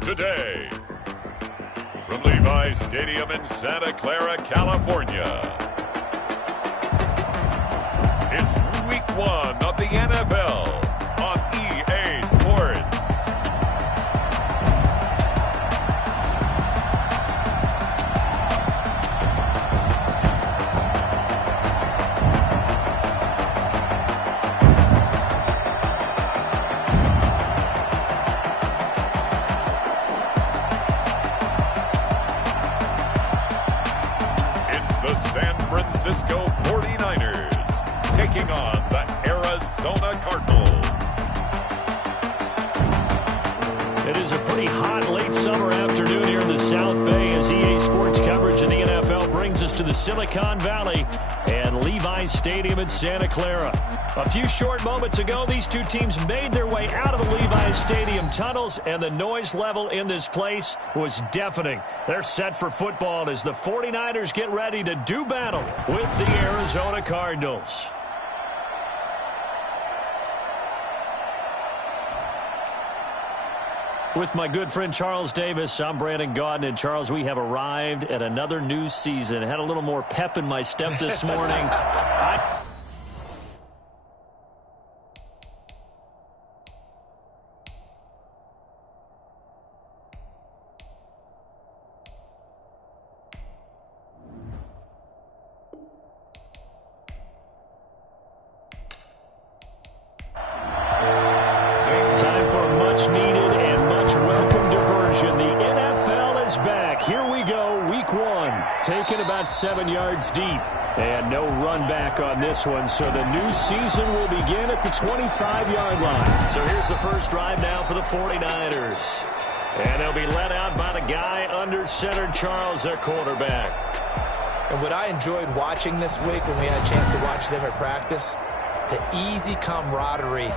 today. From Levi's Stadium in Santa Clara, California, it's Week 1 of the NFL on EA Sports. The San Francisco 49ers taking on the Arizona Cardinals. It is a pretty hot late summer afternoon here in the South Bay as EA Sports coverage of the NFL brings us to the Silicon Valley and Levi's Stadium in Santa Clara. A few short moments ago, these two teams made their way out of the Levi's Stadium tunnels, and the noise level in this place was deafening. They're set for football as the 49ers get ready to do battle with the Arizona Cardinals. With my good friend Charles Davis, I'm Brandon Gaudin. And Charles, we have arrived at another new season. Had a little more pep in my step this morning. Time for a much-needed and much-welcome diversion. The NFL is back. Here we go, Week 1. Taken about 7 yards deep. And no run back on this one, so the new season will begin at the 25-yard line. So here's the first drive now for the 49ers. And they'll be led out by the guy under center, Charles, their quarterback. And what I enjoyed watching this week when we had a chance to watch them at practice, the easy camaraderie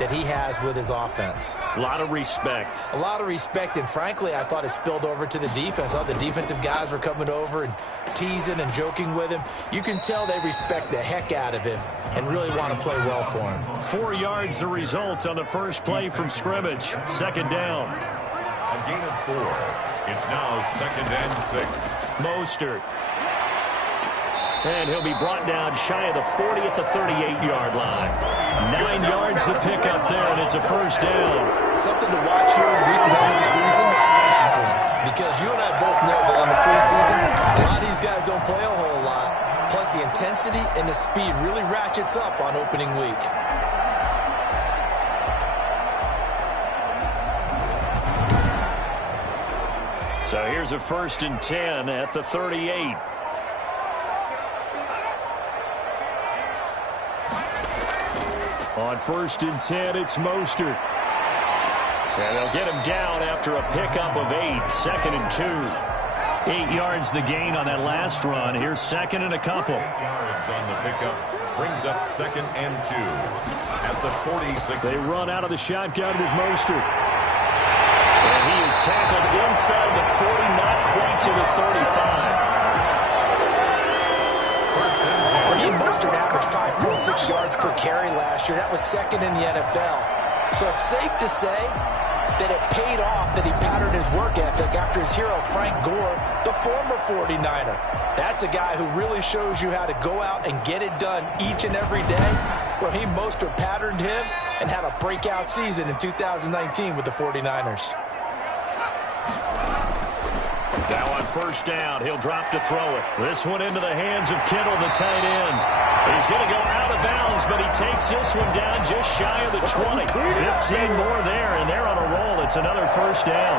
that he has with his offense. A lot of respect. A lot of respect, and frankly, I thought it spilled over to the defense. All the defensive guys were coming over and teasing and joking with him. You can tell they respect the heck out of him and really want to play well for him. 4 yards the result on the first play from scrimmage. Second down. A gain of 4. It's now 2nd and 6. Mostert. And he'll be brought down shy of the 40 at the 38-yard line. 9 yards to pick up there, and it's a first down. Something to watch here in Week 1 of the season, tackling. Because you and I both know that in the preseason, a lot of these guys don't play a whole lot. Plus, the intensity and the speed really ratchets up on opening week. So here's a 1st and 10 at the 38. On 1st and 10, it's Mostert. And they'll get him down after a pickup of 8. 2nd and 2. 8 yards the gain on that last run. Here's 2nd and a couple. 8 yards on the pickup brings up 2nd and 2 at the 46. They run out of the shotgun with Mostert. And he is tackled inside the 40, not quite to the 35. Mostert averaged 5.6 yards per carry last year. That was 2nd in the NFL. So it's safe to say that it paid off that he patterned his work ethic after his hero, Frank Gore, the former 49er. That's a guy who really shows you how to go out and get it done each and every day. Raheem Mostert patterned him and had a breakout season in 2019 with the 49ers. Now on 1st down, he'll drop to throw it. This one into the hands of Kittle, the tight end. He's going to go out of bounds, but he takes this one down just shy of the 20. 15 more there, and they're on a roll. It's another 1st down.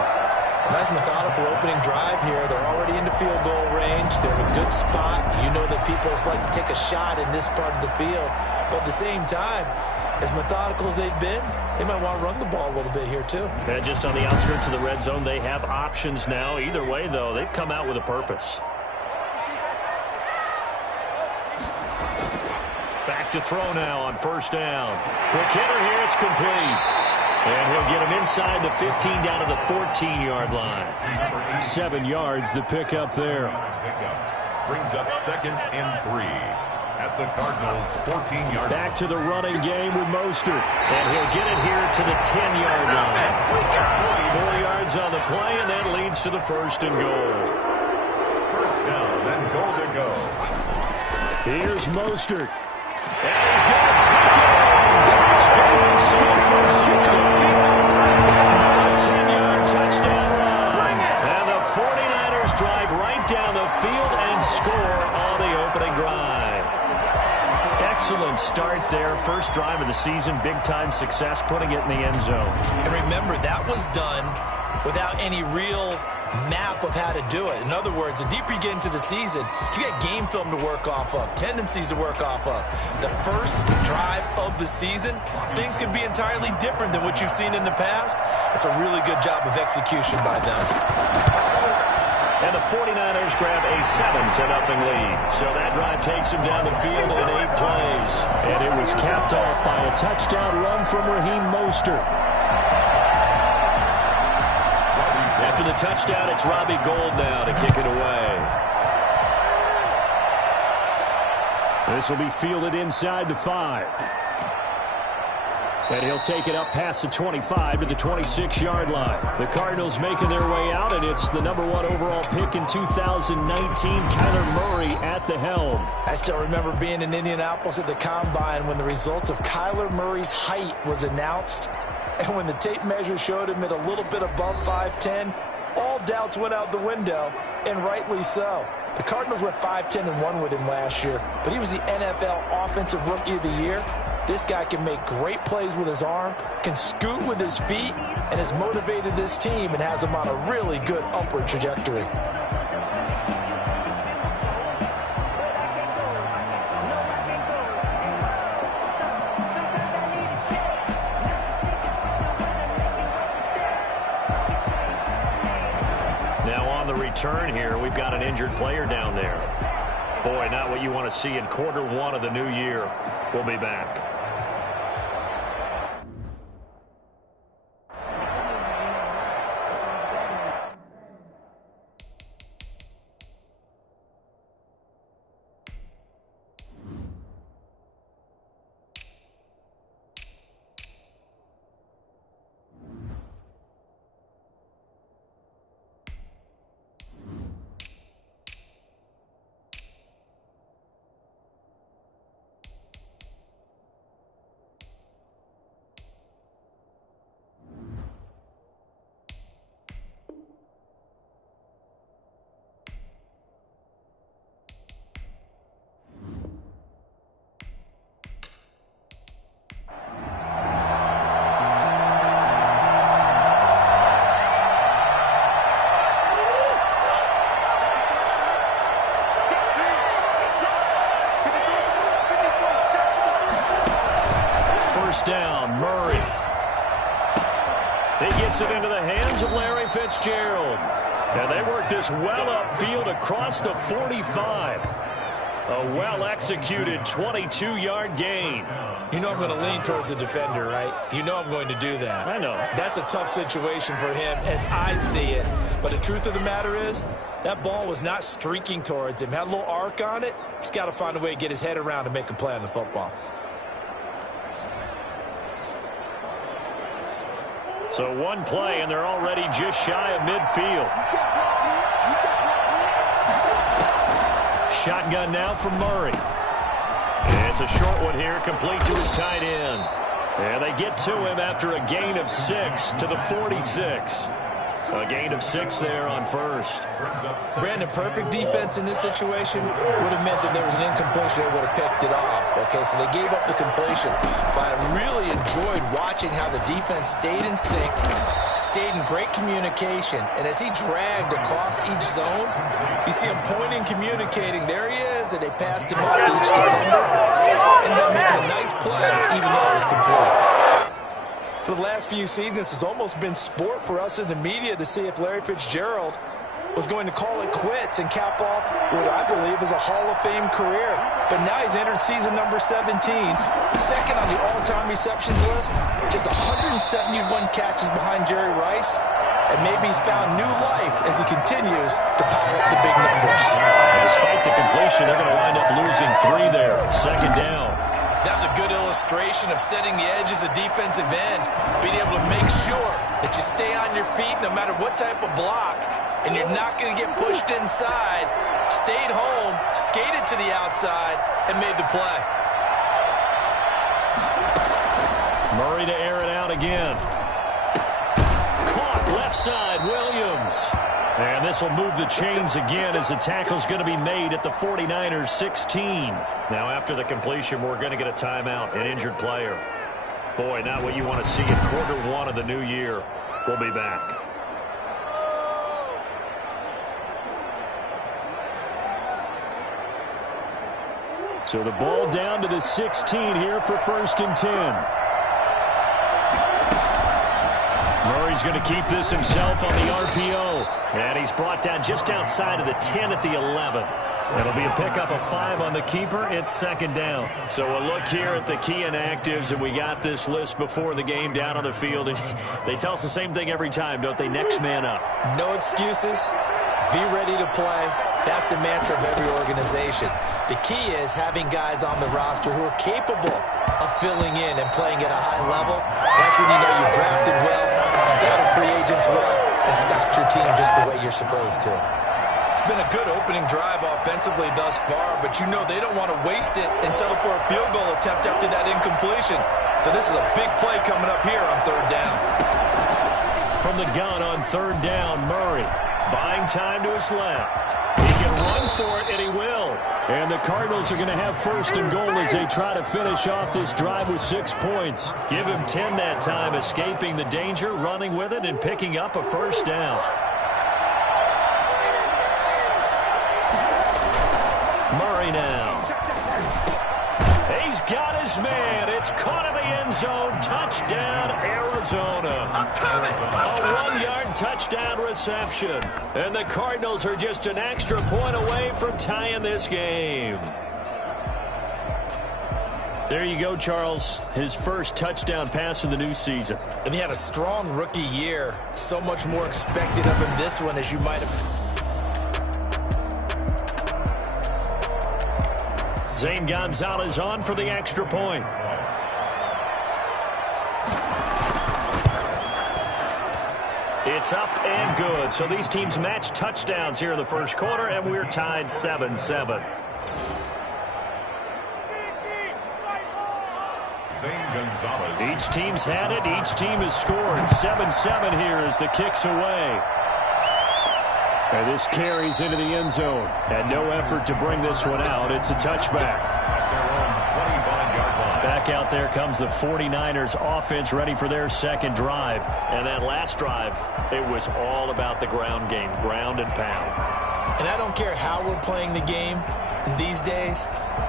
Nice methodical opening drive here. They're already into field goal range. They're in a good spot. You know that people like to take a shot in this part of the field. But at the same time, as methodical as they've been, they might want to run the ball a little bit here too. And just on the outskirts of the red zone, they have options now. Either way, though, they've come out with a purpose. Back to throw now on 1st down. McKinnon here, it's complete. And he'll get him inside the 15 down to the 14-yard line. 7 yards the pickup there. Brings up 2nd and 3. at the Cardinals' 14-yard line. Back to the running game with Mostert. And he'll get it here to the 10-yard line. 4 yards on the play, and that leads to the first and goal. First down and goal to go. Here's Mostert. And he's going to take it. Touchdown, San Francisco. 10-yard touchdown run. And the 49ers drive right down the field and score on the opening drive. Excellent start there. First drive of the season. Big-time success, putting it in the end zone. And remember, that was done without any real map of how to do it. In other words, the deeper you get into the season, you get game film to work off of, tendencies to work off of. The first drive of the season, things could be entirely different than what you've seen in the past. It's a really good job of execution by them. And the 49ers grab a 7-0 lead. So that drive takes them down the field in 8 plays. And it was capped off by a touchdown run from Raheem Mostert. After the touchdown, it's Robbie Gould now to kick it away. This will be fielded inside the 5. And he'll take it up past the 25 to the 26-yard line. The Cardinals making their way out, and it's the #1 overall pick in 2019, Kyler Murray at the helm. I still remember being in Indianapolis at the Combine when the results of Kyler Murray's height was announced. And when the tape measure showed him at a little bit above 5'10", all doubts went out the window, and rightly so. The Cardinals went 5-10-1 with him last year, but he was the NFL Offensive Rookie of the Year. This guy can make great plays with his arm, can scoot with his feet, and has motivated this team and has them on a really good upward trajectory. Now on the return here, we've got an injured player down there. Boy, not what you want to see in Q1 of the new year. We'll be back. Down, Murray. He gets it into the hands of Larry Fitzgerald. And they work this well upfield across the 45. A well-executed 22-yard gain. You know I'm going to lean towards the defender, right? You know I'm going to do that. I know. That's a tough situation for him as I see it. But the truth of the matter is, that ball was not streaking towards him. Had a little arc on it. He's got to find a way to get his head around and make a play on the football. So one play, and they're already just shy of midfield. Shotgun now from Murray. And it's a short one here, complete to his tight end. And they get to him after a gain of 6 to the 46. A gain of 6 there on first. Brandon, perfect defense in this situation would have meant that there was an incompletion that would have picked it off. Okay, so they gave up the completion. But I really enjoyed watching how the defense stayed in sync, stayed in great communication. And as he dragged across each zone, you see him pointing, communicating. There he is, and they passed him off to each defender. And they're making a nice play, even though it was complete. For the last few seasons, it's almost been sport for us in the media to see if Larry Fitzgerald was going to call it quits and cap off what I believe is a Hall of Fame career. But now he's entered season number 17, second on the all-time receptions list, just 171 catches behind Jerry Rice. and maybe he's found new life as he continues to pile up the big numbers. Despite the completion, they're going to wind up losing 3 there. Second down. That was a good illustration of setting the edge as a defensive end, being able to make sure that you stay on your feet no matter what type of block, and you're not going to get pushed inside. Stayed home, skated to the outside, and made the play. Murray to air it out again. Caught left side, Williams. And this will move the chains again as the tackle's going to be made at the 49ers 16. Now after the completion, we're going to get a timeout, an injured player. Boy, not what you want to see in Q1 of the new year. We'll be back. So the ball down to the 16 here for 1st and 10. Murray's going to keep this himself on the RPO. And he's brought down just outside of the 10 at the 11. It'll be a pickup of 5 on the keeper. It's 2nd down. So a look here at the key inactives, and we got this list before the game down on the field. And they tell us the same thing every time, don't they? Next man up. No excuses. Be ready to play. That's the mantra of every organization. The key is having guys on the roster who are capable of filling in and playing at a high level. That's when you know you've drafted well, scouted free agents well, and stocked your team just the way you're supposed to. It's been a good opening drive offensively thus far, but you know they don't want to waste it and settle for a field goal attempt after that incompletion. So this is a big play coming up here on 3rd down. From the gun on 3rd down, Murray buying time to his left. He can run for it, and he will. And the Cardinals are going to have 1st and goal as they try to finish off this drive with 6 points. Give him 10 that time, escaping the danger, running with it, and picking up a 1st down. Murray now. He's got his man. It's caught in the end zone. Touchdown, Arizona. A 1-yard touchdown reception. And the Cardinals are just an extra point away from tying this game. There you go, Charles. His first touchdown pass of the new season. And he had a strong rookie year. So much more expected of him this one, as you might have. Zane Gonzalez on for the extra point. It's up and good. So these teams match touchdowns here in the first quarter, and we're tied 7-7. Each team's had it. Each team has scored. 7-7 here as the kick's away. And this carries into the end zone. And no effort to bring this one out. It's a touchback. Back out there comes the 49ers offense, ready for their 2nd drive. And that last drive, it was all about the ground game, ground and pound. And I don't care how we're playing the game these days,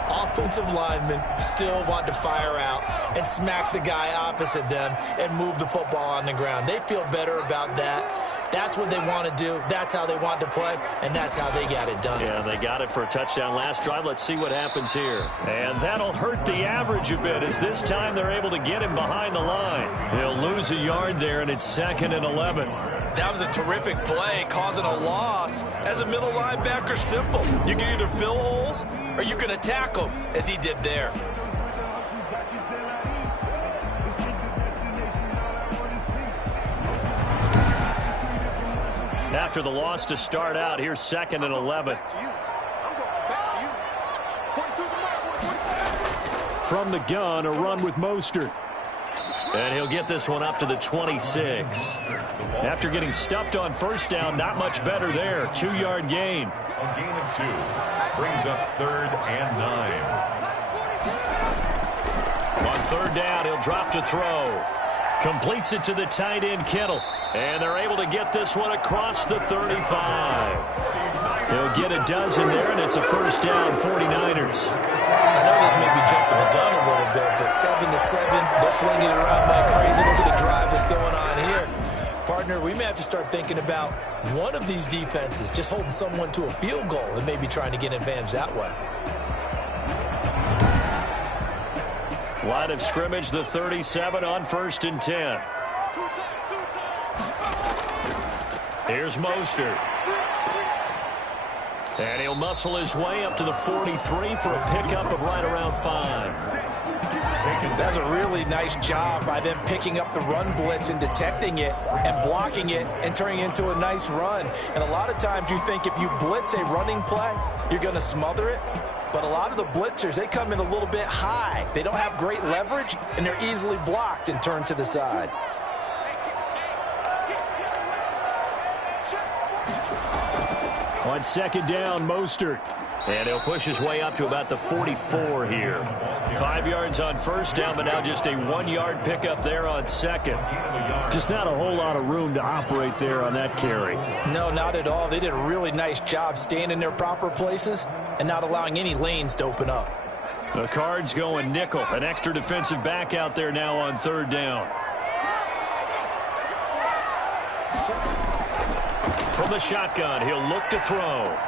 offensive linemen still want to fire out and smack the guy opposite them and move the football on the ground. They feel better about that. That's what they want to do. That's how they want to play, and that's how they got it done. Yeah, they got it for a touchdown last drive. Let's see what happens here. And that'll hurt the average a bit as this time they're able to get him behind the line. He'll lose a yard there, and it's 2nd and 11. That was a terrific play, causing a loss. As a middle linebacker, simple. You can either fill holes or you can attack them, as he did there. After the loss to start out, here's 2nd and 11. From the gun, a run with Mostert. And he'll get this one up to the 26. After getting stuffed on 1st down, not much better there. 2-yard gain. A gain of 2. Brings up 3rd and 9. On 3rd down, he'll drop to throw. Completes it to the tight end, Kittle. And they're able to get this one across the 35. He'll get a dozen there, and it's a 1st down, 49ers. I know this may be jumping the gun a little bit, but 7-7, they're flinging it around like crazy. Look at the drive that's going on here. Partner, we may have to start thinking about one of these defenses just holding someone to a field goal and maybe trying to get an advantage that way. Line of scrimmage, the 37 on 1st and 10. Here's Mostert. And he'll muscle his way up to the 43 for a pickup of right around 5. That's a really nice job by them picking up the run blitz and detecting it and blocking it and turning it into a nice run. And a lot of times you think if you blitz a running play, you're going to smother it. But a lot of the blitzers, they come in a little bit high. They don't have great leverage, and they're easily blocked and turned to the side. On second down, Mostert. And he'll push his way up to about the 44 here. 5 yards on first down, but now just a 1-yard pickup there on second. Just not a whole lot of room to operate there on that carry. No, not at all. They did a really nice job staying in their proper places and not allowing any lanes to open up. The Cards going nickel. An extra defensive back out there now on third down. From the shotgun, he'll look to throw.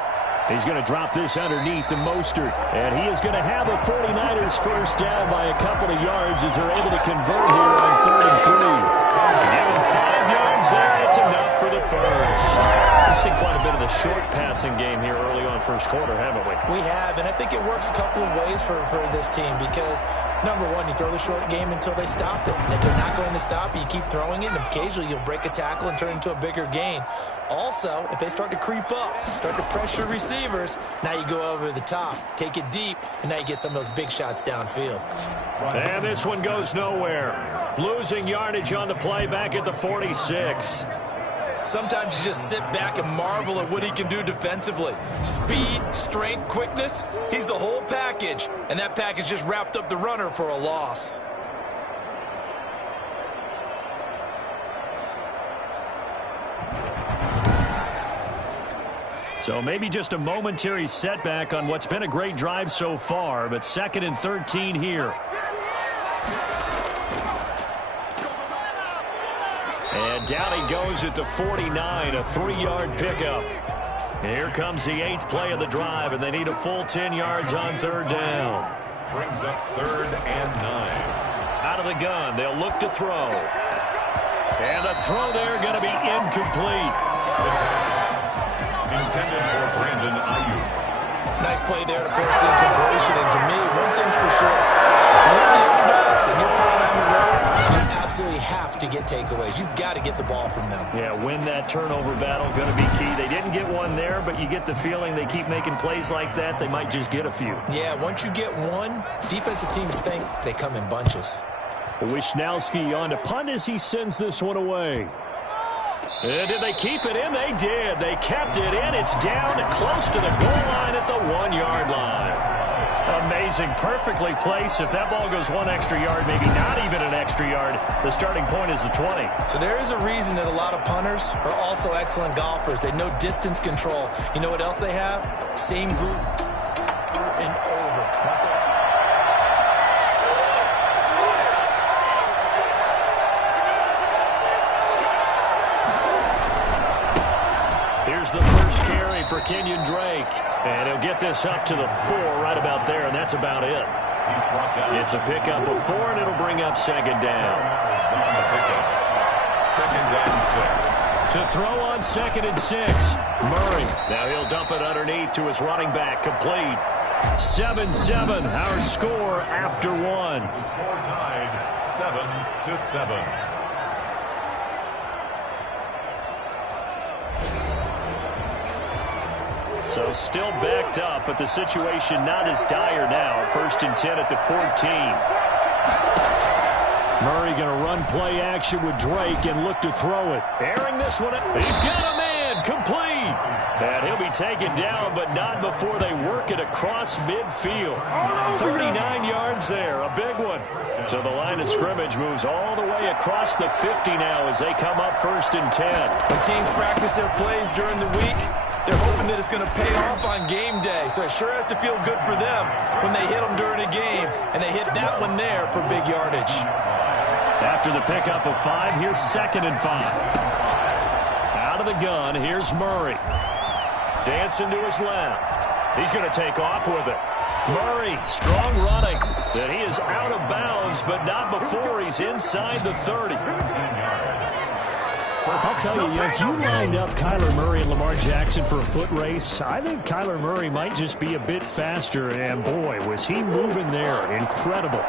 He's going to drop this underneath to Mostert. And he is going to have a 49ers first down by a couple of yards as they're able to convert here on 3rd and 3. Give him 5 yards there. It's enough for the first. We've seen quite a bit of the short passing game here early on first quarter, haven't we? We have, and I think it works a couple of ways for this team because, number one, you throw the short game until they stop it. And if they're not going to stop it, you keep throwing it, and occasionally you'll break a tackle and turn it into a bigger gain. Also, if they start to creep up, start to pressure receivers, now you go over the top, take it deep, and now you get some of those big shots downfield. And this one goes nowhere. Losing yardage on the play back at the 46. Sometimes you just sit back and marvel at what he can do defensively. Speed, strength, quickness, he's the whole package. And that package just wrapped up the runner for a loss. So maybe just a momentary setback on what's been a great drive so far, but 2nd and 13 here. And down he goes at the 49, a 3-yard pickup. Here comes the 8th play of the drive, and they need a full 10 yards on third down. Brings up 3rd and 9. Out of the gun, they'll look to throw. And the throw there going to be incomplete. Intended for Brandon Ayuk. Nice play there to force the incompletion. And to me, one thing's for sure. When you're the underdogs and you're playing on the road, you absolutely have to get takeaways. You've got to get the ball from them. Yeah, win that turnover battle, going to be key. They didn't get one there, but you get the feeling they keep making plays like that, they might just get a few. Yeah, once you get one, defensive teams think they come in bunches. Wisnowski on to punt as he sends this one away. And did they keep it in? They did. They kept it in. It's down close to the goal line at the 1-yard line. Amazing. Perfectly placed. If that ball goes 1 extra yard, maybe not even an extra yard, the starting point is the 20. So there is a reason that a lot of punters are also excellent golfers. They know distance control. You know what else they have? Same group and over. What's that? Here's the first carry for Kenyon Drake. And he'll get this up to the 4 right about there, and that's about it. It's a pickup of 4, and it'll bring up 2nd down. 2nd and 6. To throw on 2nd and 6. Murray. Now he'll dump it underneath to his running back. Complete. 7-7, our score after 1. The score tied 7-7. So still backed up, but the situation not as dire now. 1st and 10 at the 14. Murray going to run play action with Drake and look to throw it. Airing this one. He's got a man. Complete. And he'll be taken down, but not before they work it across midfield. 39 yards there. A big one. So the line of scrimmage moves all the way across the 50 now as they come up 1st and 10. When teams practice their plays during the week, they're hoping that it's going to pay off on game day. So it sure has to feel good for them when they hit them during a game, and they hit that one there for big yardage. After the pickup of 5, here's 2nd and 5. Out of the gun, here's Murray. Dancing to his left. He's going to take off with it. Murray, strong running. That he is out of bounds, but not before he's inside the 30. I'll tell you, if you lined up Kyler Murray and Lamar Jackson for a foot race, I think Kyler Murray might just be a bit faster, and boy, was he moving there. Incredible.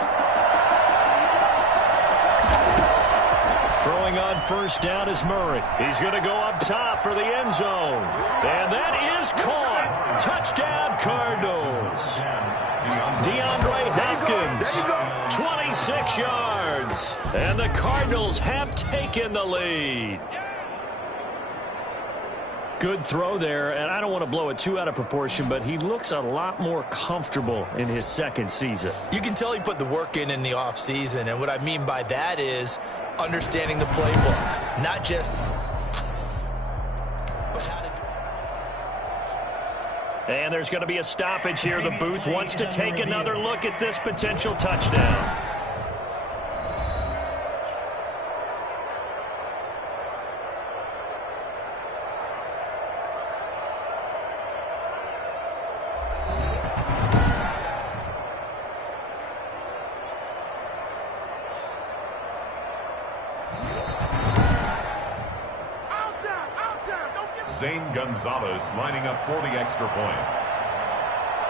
Throwing on first down is Murray. He's going to go up top for the end zone. And that is caught. Touchdown, Cardinals. DeAndre Hopkins, 26 yards. And the Cardinals have taken the lead. Good throw there, and I don't want to blow it too out of proportion, but he looks a lot more comfortable in his second season. You can tell he put the work in the offseason, and what I mean by that is understanding the playbook, not just but how to. And there's going to be a stoppage here. The booth wants to take another look at this potential touchdown. Gonzalez lining up for the extra point.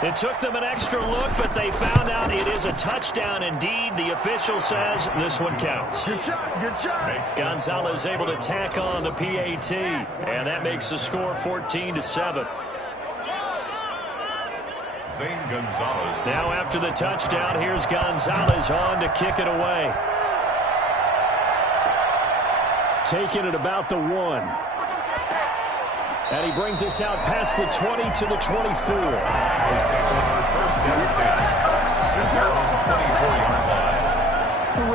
It took them an extra look, but they found out it is a touchdown indeed. The official says this one counts. Good shot. Gonzalez able to tack on the PAT, and that makes the score 14-7. Zane Gonzalez. Now after the touchdown, here's Gonzalez on to kick it away. Taking it about the 1. And he brings us out past the 20 to the 24.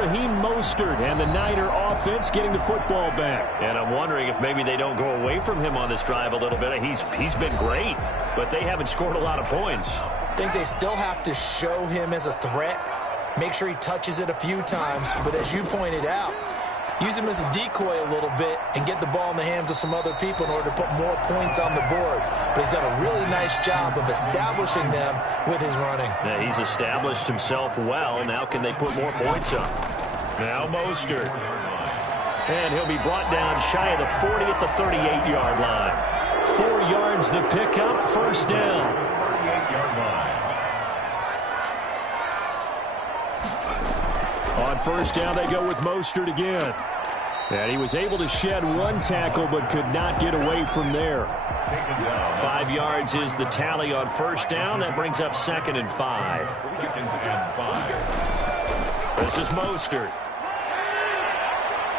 Raheem Mostert and the Niner offense getting the football back. And I'm wondering if maybe they don't go away from him on this drive a little bit. He's been great, but they haven't scored a lot of points. I think they still have to show him as a threat. Make sure he touches it a few times. But as you pointed out, use him as a decoy a little bit and get the ball in the hands of some other people in order to put more points on the board. But he's done a really nice job of establishing them with his running. Yeah, he's established himself well. Now can they put more points up? Now Mostert. And he'll be brought down shy of the 40 at the 38-yard line. 4 yards the pickup, first down. 38-yard line. On first down, they go with Mostert again. And he was able to shed one tackle, but could not get away from there. 5 yards is the tally on first down. That brings up 2nd and 5. 2nd and 5. This is Mostert.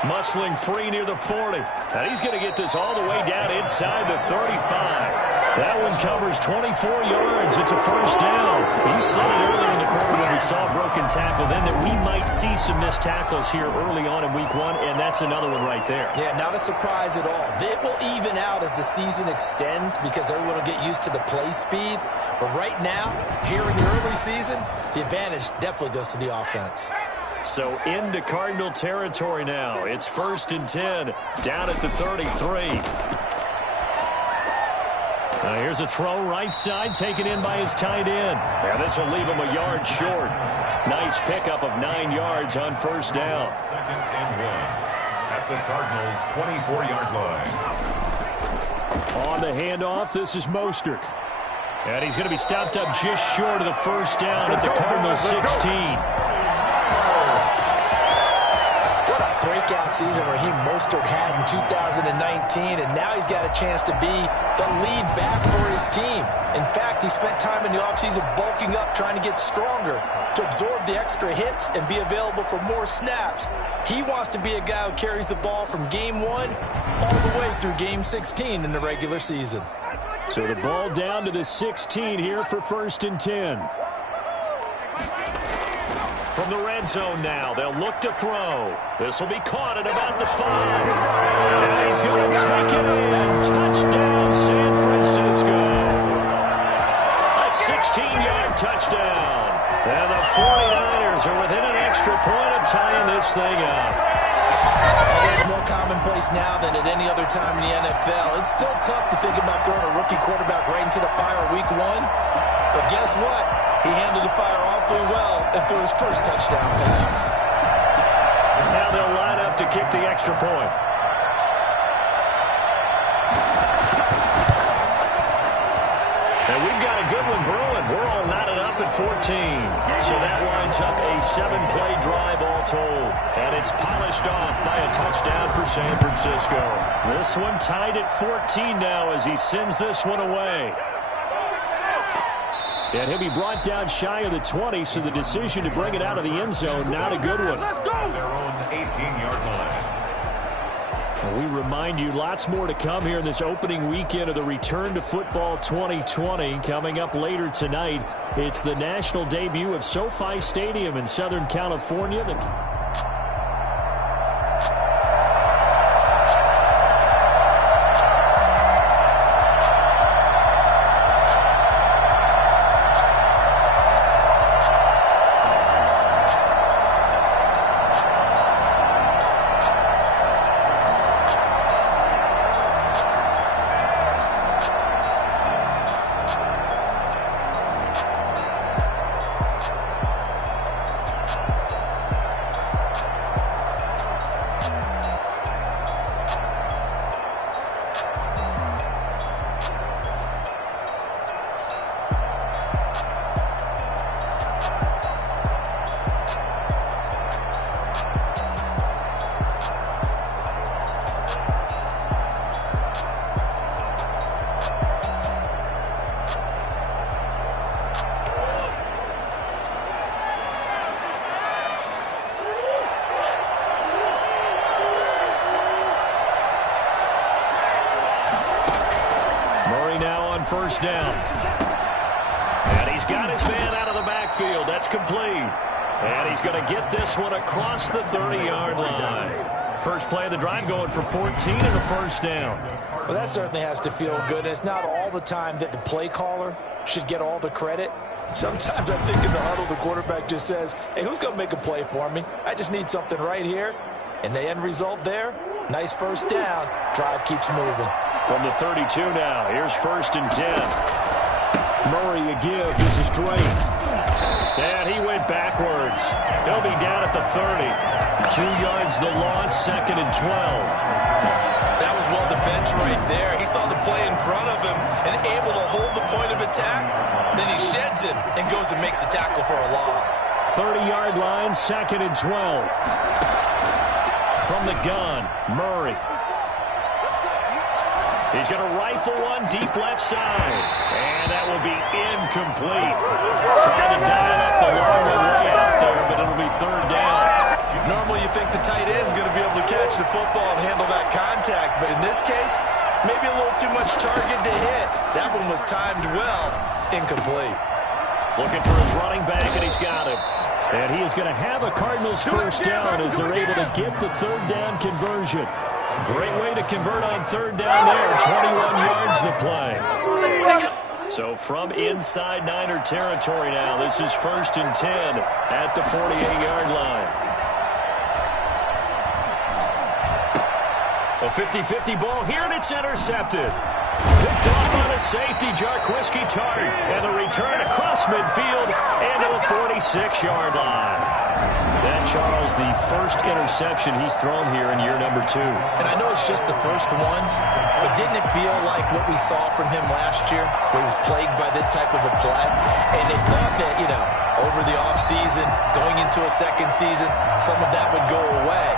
Muscling free near the 40. And he's going to get this all the way down inside the 35. That one covers 24 yards. It's a first down. You said it earlier in the quarter when we saw a broken tackle then that we might see some missed tackles here early on in week 1, and that's another one right there. Yeah, not a surprise at all. It will even out as the season extends because everyone will get used to the play speed. But right now, here in the early season, the advantage definitely goes to the offense. So into Cardinal territory now. It's 1st and 10 down at the 33. Here's a throw right side taken in by his tight end. And this will leave him a yard short. Nice pickup of 9 yards on first down. 2nd and 1 at the Cardinals' 24-yard line. On the handoff, this is Mostert. And he's going to be stopped up just short of the first down at the Cardinals' 16. Breakout season Raheem Mostert had in 2019, and now he's got a chance to be the lead back for his team. In fact, he spent time in the offseason bulking up, trying to get stronger to absorb the extra hits and be available for more snaps. He wants to be a guy who carries the ball from game 1 all the way through game 16 in the regular season. So the ball down to the 16 here for 1st and 10. From the red zone now, they'll look to throw. This will be caught at about the 5. And he's going to take it in. Touchdown, San Francisco. A 16-yard touchdown. And the 49ers are within an extra point of tying this thing up. It's more commonplace now than at any other time in the NFL. It's still tough to think about throwing a rookie quarterback right into the fire week 1. But guess what? He handled the fire awfully well and threw his first touchdown pass. Now they'll line up to kick the extra point. 14. So that lines up a 7-play drive all told. And it's polished off by a touchdown for San Francisco. This one tied at 14 now as he sends this one away. And he'll be brought down shy of the 20, so the decision to bring it out of the end zone, not a good one. Let's go! Their own 18-yard line. We remind you lots more to come here in this opening weekend of the Return to Football 2020. Coming up later tonight, it's the national debut of SoFi Stadium in Southern California. First down. And he's got his man out of the backfield. That's complete. And he's going to get this one across the 30-yard line. First play of the drive going for 14 and a first down. Well, that certainly has to feel good. It's not all the time that the play caller should get all the credit. Sometimes I think in the huddle, the quarterback just says, hey, who's going to make a play for me? I just need something right here. And the end result there, nice first down. Drive keeps moving. From the 32 now, here's 1st and 10. Murray a give. This is Drake. And he went backwards. He'll be down at the 30. 2 yards the loss, 2nd and 12. That was well defense right there. He saw the play in front of him and able to hold the point of attack. Then he sheds it and goes and makes a tackle for a loss. 30-yard line, 2nd and 12. From the gun, Murray. He's going to rifle one deep left side. And that will be incomplete. Trying to dial up the long way out there, but it'll be 3rd down. Normally you think the tight end's going to be able to catch the football and handle that contact. But in this case, maybe a little too much target to hit. That one was timed well. Incomplete. Looking for his running back, and he's got him. And he is going to have a Cardinals first down as they're able to get the 3rd down conversion. Great way to convert on 3rd down there. 21 yards to play. So from inside Niner territory now, this is 1st and 10 at the 48-yard line. A 50-50 ball here, and it's intercepted. Picked off on a safety, Jarquiski Tart. And the return across midfield into the 46-yard line. That, Charles, the first interception he's thrown here in year number 2. And I know it's just the first one, but didn't it feel like what we saw from him last year, where he was plagued by this type of a play? And they thought that, over the offseason, going into a second season, some of that would go away.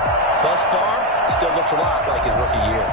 Thus far, still looks a lot like his rookie year.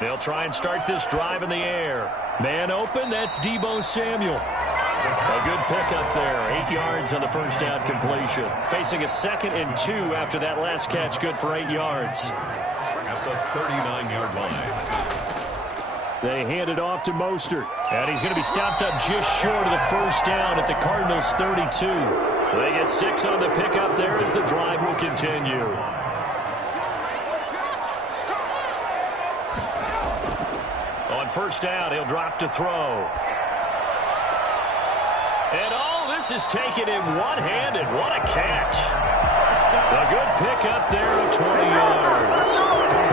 They'll try and start this drive in the air. Man open, that's Deebo Samuel. A good pickup there. 8 yards on the first down completion. Facing a 2nd and 2 after that last catch, good for 8 yards. At the 39-yard line. They hand it off to Mostert. And he's going to be stopped up just short of the first down at the Cardinals' 32. They get 6 on the pickup there as the drive will continue. On first down, he'll drop to throw. And this is taken in one-handed. What a catch. A good pickup there of 20 yards.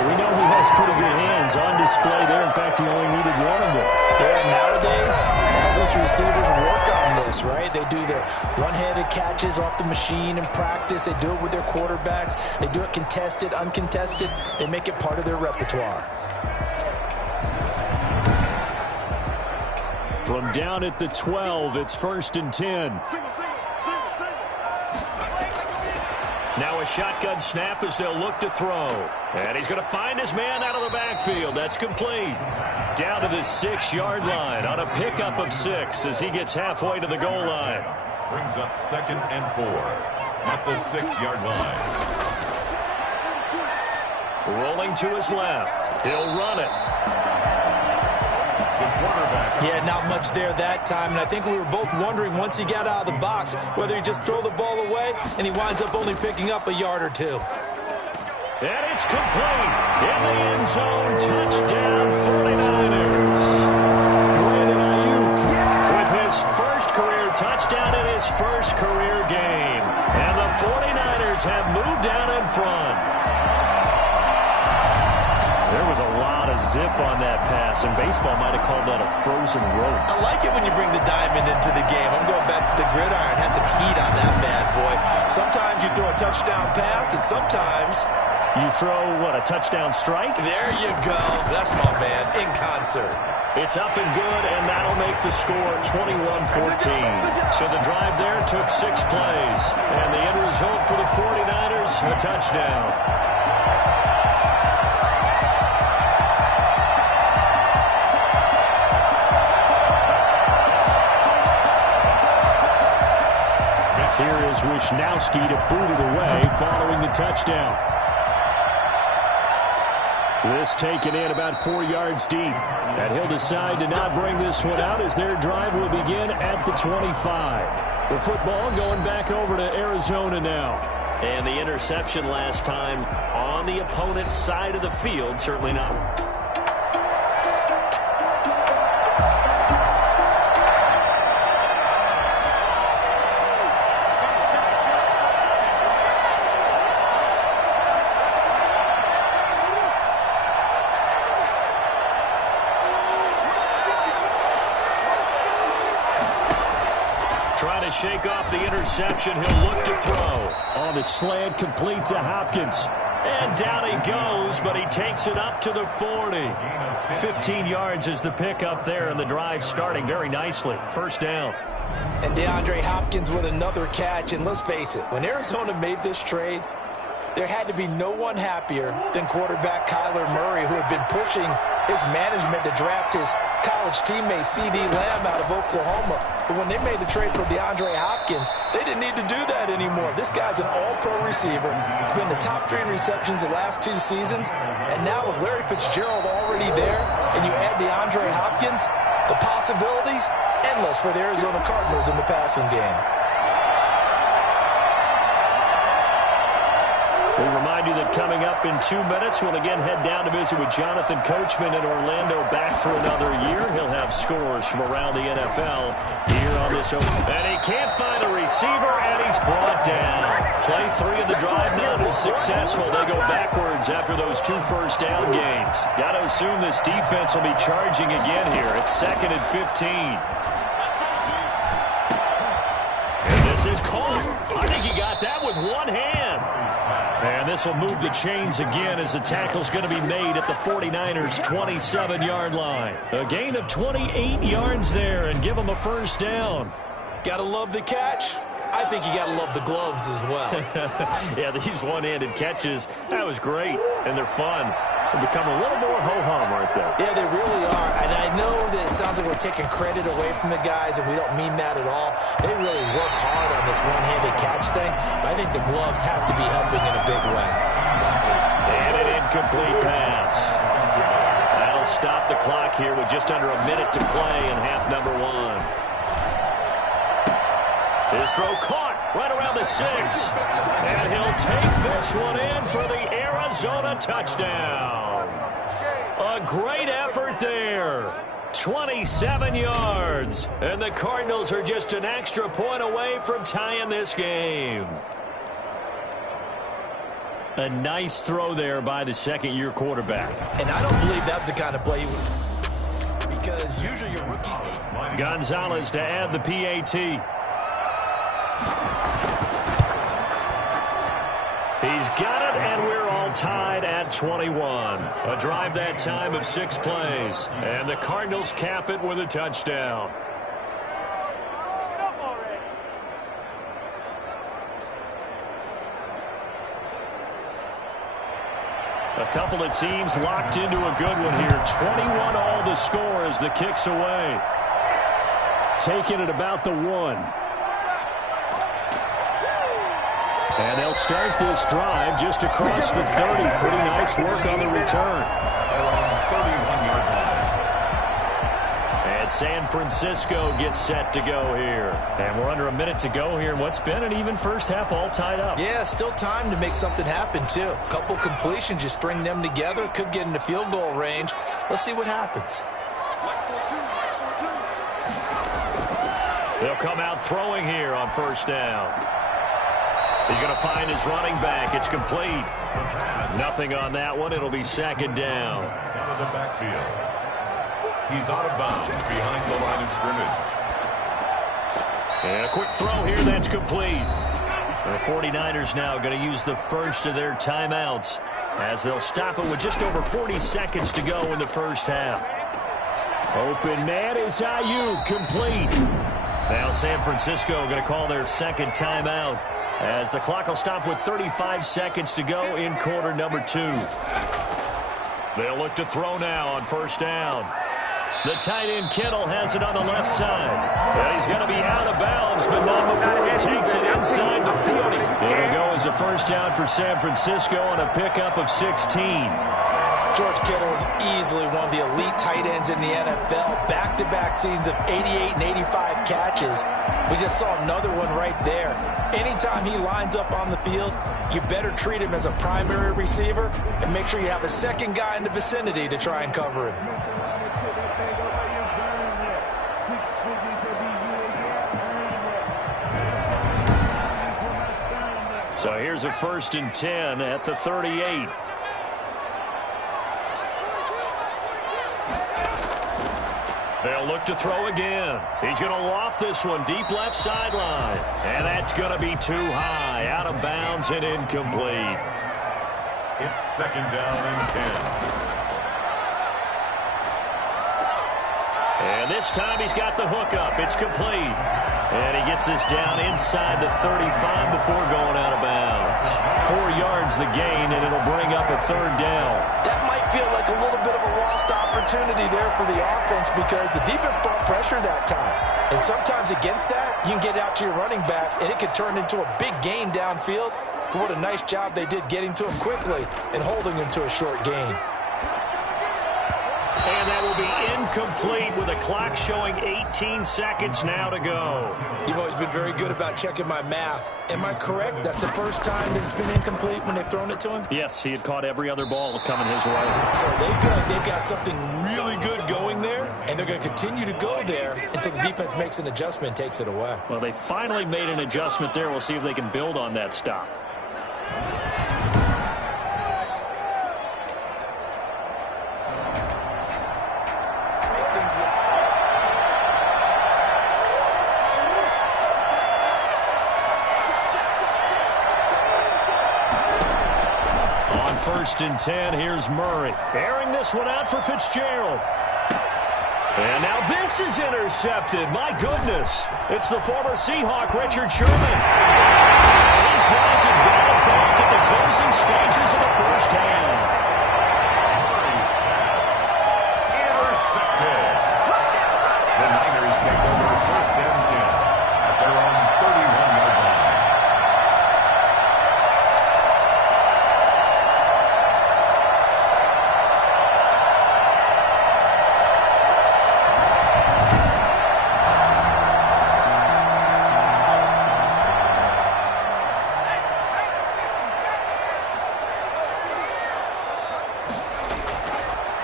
We know he has pretty good hands on display there. In fact, he only needed one of them. Yeah, nowadays, all these receivers work on this, right? They do the one-handed catches off the machine in practice. They do it with their quarterbacks. They do it contested, uncontested. They make it part of their repertoire. From down at the 12, it's 1st and 10. Now a shotgun snap as they'll look to throw. And he's going to find his man out of the backfield. That's complete. Down to the 6-yard line on a pickup of 6 as he gets halfway to the goal line. Brings up 2nd and 4 at the 6-yard line. Rolling to his left. He'll run it. Yeah, not much there that time, and I think we were both wondering once he got out of the box whether he just throw the ball away, and he winds up only picking up a yard or 2. And it's complete. In the end zone, touchdown 49ers. Brandon Ayuk with his first career touchdown in his first career game. And the 49ers have moved out in front. There was a lot of zip on that pass, and baseball might have called that a frozen rope. I like it when you bring the diamond into the game. I'm going back to the gridiron. Had some heat on that bad boy. Sometimes you throw a touchdown pass, and sometimes you throw, what, a touchdown strike? There you go. That's my man, in concert. It's up and good, and that'll make the score 21-14. So the drive there took 6 plays, and the end result for the 49ers, a touchdown. Here is Wisnowski to boot it away following the touchdown. This taken in about 4 yards deep. And he'll decide to not bring this one out as their drive will begin at the 25. The football going back over to Arizona now. And the interception last time on the opponent's side of the field, certainly not. Trying to shake off the interception. He'll look to throw. On the slant, complete to Hopkins. And down he goes, but he takes it up to the 40. 15 yards is the pickup there, and the drive starting very nicely. First down. And DeAndre Hopkins with another catch. And let's face it, when Arizona made this trade, there had to be no one happier than quarterback Kyler Murray, who had been pushing his management to draft his college teammate C.D. Lamb out of Oklahoma. But when they made the trade for DeAndre Hopkins, they didn't need to do that anymore. This guy's an all-pro receiver. He's been the top 3 in receptions the last 2 seasons. And now with Larry Fitzgerald already there, and you add DeAndre Hopkins, the possibilities endless for the Arizona Cardinals in the passing game. We'll remind you that coming up in 2 minutes, we'll again head down to visit with Jonathan Coachman in Orlando, back for another year. He'll have scores from around the NFL here on this open. And he can't find a receiver, and he's brought down. Play 3 of the drive now is successful. They go backwards after those 2 first down gains. Got to assume this defense will be charging again here. It's 2nd and 15. And this is caught. I think he got that with one hand. And this will move the chains again as the tackle's going to be made at the 49ers' 27-yard line. A gain of 28 yards there and give them a first down. Gotta love the catch. I think you gotta love the gloves as well. Yeah, these one-handed catches, that was great, and they're fun. They've become a little more ho-hum right there. Yeah, they really are. And I know that it sounds like we're taking credit away from the guys, and we don't mean that at all. They really work hard on this one-handed catch thing, but I think the gloves have to be helping in a big way. And an incomplete pass. That'll stop the clock here with just under a minute to play in half number 1. His throw caught right around the 6. And he'll take this one in for the Arizona touchdown. A great effort there. 27 yards. And the Cardinals are just an extra point away from tying this game. A nice throw there by the second-year quarterback. And I don't believe that was the kind of play because usually your rookie season. Gonzalez to add the PAT. He's got it, and we're all tied at 21. A drive that time of 6 plays. And the Cardinals cap it with a touchdown. A couple of teams locked into a good one here. 21 all the score as the kick's away. Taking it about the 1. And they'll start this drive just across the 30. Pretty nice work on the return. And San Francisco gets set to go here. And we're under a minute to go here in what's been an even first half, all tied up. Yeah, still time to make something happen, too. A couple completions, you string them together. Could get into field goal range. Let's see what happens. They'll come out throwing here on first down. He's going to find his running back. It's complete. Nothing on that one. It'll be second down. Out of the backfield. He's out of bounds behind the line of scrimmage. And a quick throw here. That's complete. The 49ers now going to use the first of their timeouts as they'll stop it with just over 40 seconds to go in the first half. Open man is Ayuk. Complete. Now San Francisco going to call their second timeout, as the clock will stop with 35 seconds to go in quarter number 2. They'll look to throw now on first down. The tight end Kittle has it on the left side. Well, he's going to be out of bounds, but not before he takes it inside the 40. It'll go as a first down for San Francisco on a pickup of 16. George Kittle is easily one of the elite tight ends in the NFL. Back-to-back seasons of 88 and 85 catches. We just saw another one right there. Anytime he lines up on the field, you better treat him as a primary receiver and make sure you have a second guy in the vicinity to try and cover him. So here's a 1st and 10 at the 38. They'll look to throw again. He's going to loft this one deep left sideline. And that's going to be too high. Out of bounds and incomplete. It's second down and 10. And this time he's got the hook up. It's complete. And he gets this down inside the 35 before going out of bounds. 4 yards the gain, and it'll bring up a third down. That might feel like a little bit of a lost opportunity there for the offense because the defense brought pressure that time. And sometimes against that, you can get out to your running back, and it could turn into a big gain downfield. But what a nice job they did getting to him quickly and holding him to a short gain. And that will be incomplete with a clock showing 18 seconds now to go. You've always been very good about checking my math. Am I correct? That's the first time that it's been incomplete when they've thrown it to him? Yes, he had caught every other ball coming his way. So they feel like they've got something really good going there, and they're going to continue to go there until the defense makes an adjustment and takes it away. Well, they finally made an adjustment there. We'll see if they can build on that stop. First and 10, here's Murray. Airing this one out for Fitzgerald. And now this is intercepted. My goodness. It's the former Seahawk, Richard Sherman. These guys have got it back at the closing stages of the first half.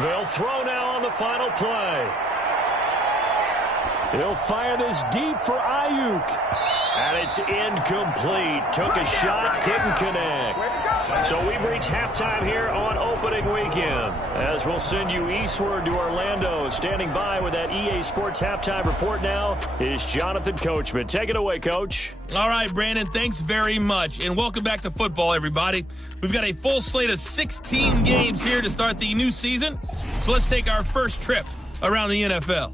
They'll throw now on the final play. He'll fire this deep for Ayuk. And it's incomplete. Took a shot, couldn't connect. So we've reached halftime here on opening weekend. As we'll send you eastward to Orlando. Standing by with that EA Sports halftime report now is Jonathan Coachman. Take it away, Coach. All right, Brandon, thanks very much. And welcome back to football, everybody. We've got a full slate of 16 games here to start the new season. So let's take our first trip around the NFL.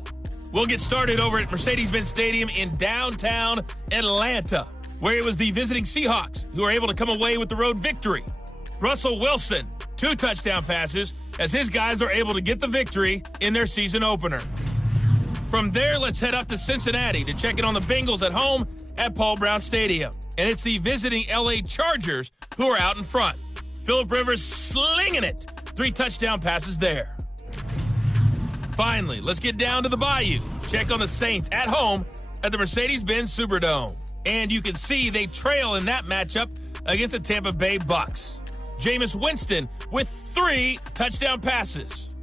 We'll get started over at Mercedes-Benz Stadium in downtown Atlanta, where it was the visiting Seahawks who were able to come away with the road victory. Russell Wilson, 2 touchdown passes, as his guys are able to get the victory in their season opener. From there, let's head up to Cincinnati to check in on the Bengals at home at Paul Brown Stadium. And it's the visiting LA Chargers who are out in front. Phillip Rivers slinging it. 3 touchdown passes there. Finally, let's get down to the Bayou. Check on the Saints at home at the Mercedes-Benz Superdome. And you can see they trail in that matchup against the Tampa Bay Bucks. Jameis Winston with 3 touchdown passes.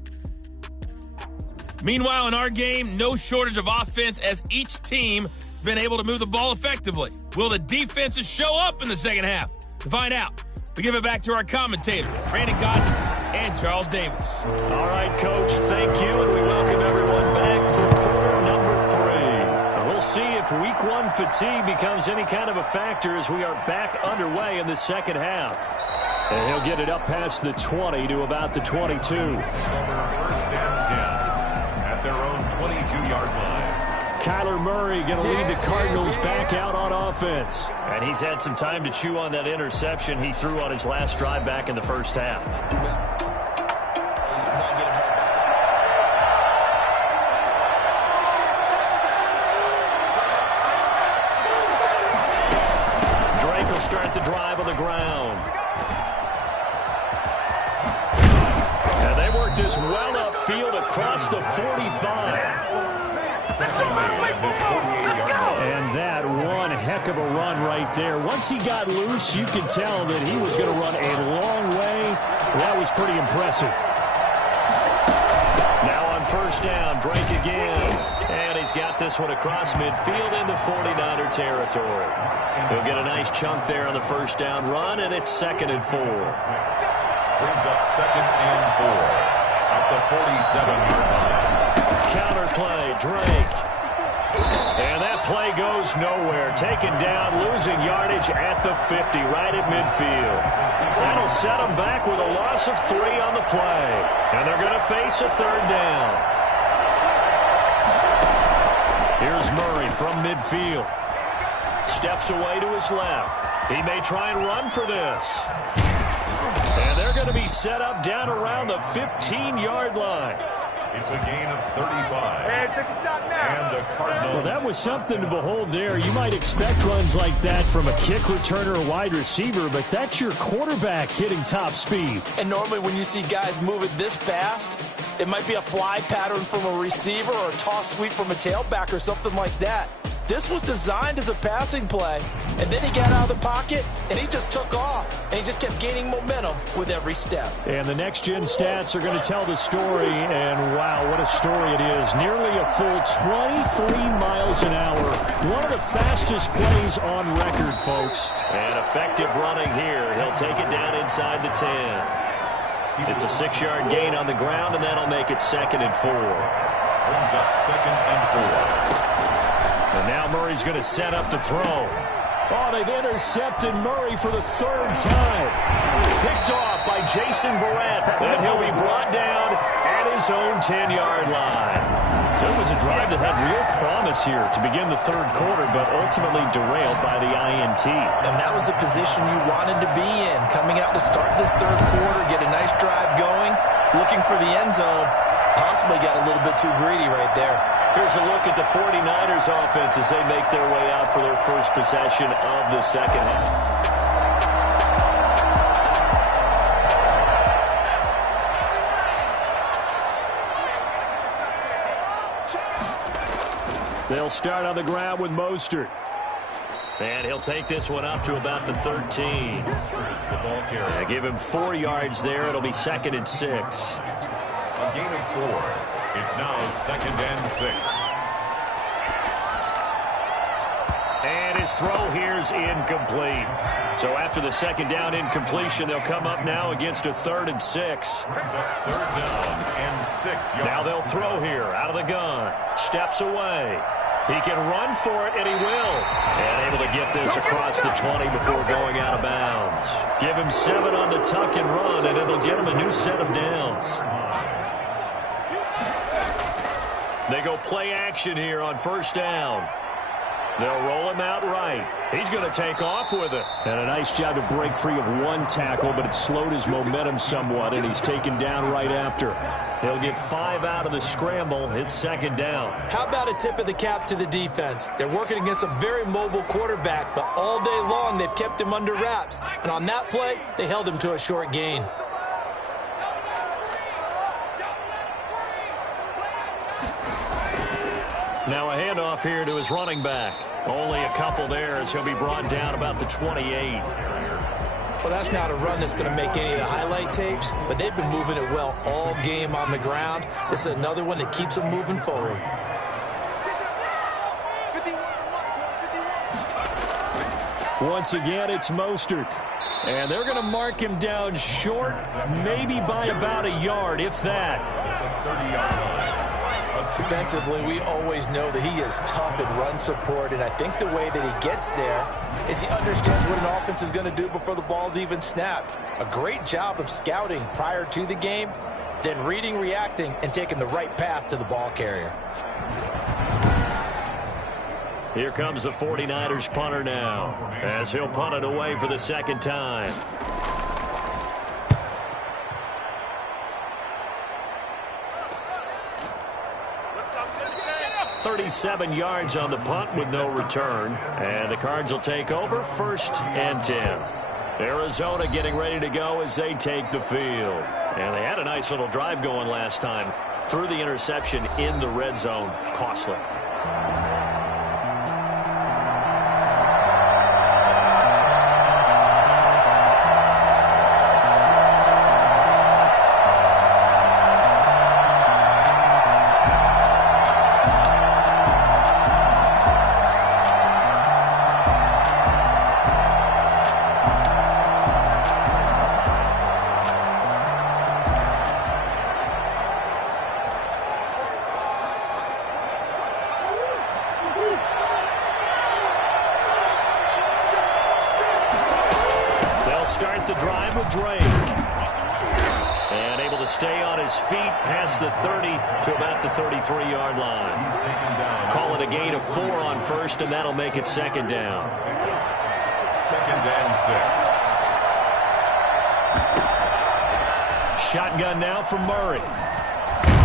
Meanwhile, in our game, no shortage of offense as each team has been able to move the ball effectively. Will the defenses show up in the second half? To find out, we give it back to our commentators, Brandon Godfrey and Charles Davis. All right, Coach, thank you, and we welcome everyone back for quarter number 3. And we'll see if week 1 fatigue becomes any kind of a factor as we are back underway in the second half. And he'll get it up past the 20 to about the 22. First and 10 at their own 22-yard line. Kyler Murray going to lead the Cardinals back out on offense. And he's had some time to chew on that interception he threw on his last drive back in the first half. Drake will start the drive on the ground. And they work this well upfield across the 45. And that one heck of a run right there. Once he got loose, you could tell that he was going to run a long way. That was pretty impressive. Now on first down, Drake again. And he's got this one across midfield into 49er territory. He'll get a nice chunk there on the first down run, and it's 2nd and 4. Brings up 2nd and 4 at the 47-yard line. Counter play, Drake. And that play goes nowhere. Taken down, losing yardage at the 50, right at midfield. That'll set them back with a loss of 3 on the play. And they're going to face a 3rd down. Here's Murray from midfield. Steps away to his left. He may try and run for this. And they're going to be set up down around the 15-yard line. It's a gain of 35. And the Cardinals. Well, that was something to behold there. You might expect runs like that from a kick returner or wide receiver, but that's your quarterback hitting top speed. And normally when you see guys move it this fast, it might be a fly pattern from a receiver or a toss sweep from a tailback or something like that. This was designed as a passing play, and then he got out of the pocket, and he just took off, and he just kept gaining momentum with every step. And the next-gen stats are going to tell the story, and wow, what a story it is. Nearly a full 23 miles an hour. One of the fastest plays on record, folks. And effective running here. He'll take it down inside the 10. It's a 6-yard gain on the ground, and that'll make it 2nd and 4. Brings up 2nd and 4. And now Murray's going to set up to throw. Oh, they've intercepted Murray for the 3rd time. Picked off by Jason Verrett. Then he'll be brought down at his own 10-yard line. So it was a drive that had real promise here to begin the 3rd quarter, but ultimately derailed by the INT. And that was the position you wanted to be in. Coming out to start this 3rd quarter, get a nice drive going, looking for the end zone. Possibly got a little bit too greedy right there. Here's a look at the 49ers offense as they make their way out for their first possession of the second half. They'll start on the ground with Mostert. And he'll take this one up to about the 13. Give him 4 yards there. It'll be 2nd and 6. It's now 2nd and 6. And his throw here is incomplete. So after the second down incompletion, they'll come up now against a 3rd and 6. 3rd down and 6. Now they'll throw here out of the gun. Steps away. He can run for it, and he will. And able to get this across the 20 before going out of bounds. Give him 7 on the tuck and run, and it'll get him a new set of downs. They go play action here on 1st down. They'll roll him out right. He's going to take off with it. And a nice job to break free of one tackle, but it slowed his momentum somewhat, and he's taken down right after. They'll get 5 out of the scramble. It's 2nd down. How about a tip of the cap to the defense? They're working against a very mobile quarterback, but all day long they've kept him under wraps. And on that play, they held him to a short gain. Now a handoff here to his running back. Only a couple there as he'll be brought down about the 28. Well, that's not a run that's going to make any of the highlight tapes, but they've been moving it well all game on the ground. This is another one that keeps them moving forward. Once again, it's Mostert. And they're going to mark him down short, maybe by about a yard, if that. 30-yard line. Defensively, we always know that he is tough in run support, and I think the way that he gets there is he understands what an offense is going to do before the ball's even snapped. A great job of scouting prior to the game, then reading, reacting, and taking the right path to the ball carrier. Here comes the 49ers punter now, as he'll punt it away for the 2nd time. 37 yards on the punt with no return. And the Cards will take over 1st and 10. Arizona getting ready to go as they take the field. And they had a nice little drive going last time. Threw the interception in the red zone. Costly. Start the drive with Drake. And able to stay on his feet past the 30 to about the 33-yard line. Call it a gain of 4 on 1st, and that'll make it 2nd down. 2nd and 6. Shotgun now from Murray.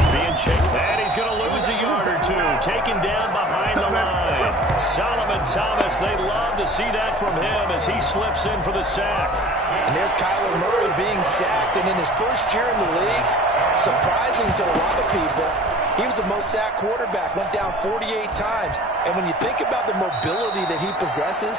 Being checked, and he's going to lose a yard or 2. Taken down behind the line. Solomon Thomas, they love to see that from him as he slips in for the sack. And there's Kyler Murray being sacked, and in his first year in the league, surprising to a lot of people, he was the most sacked quarterback, went down 48 times. And when you think about the mobility that he possesses,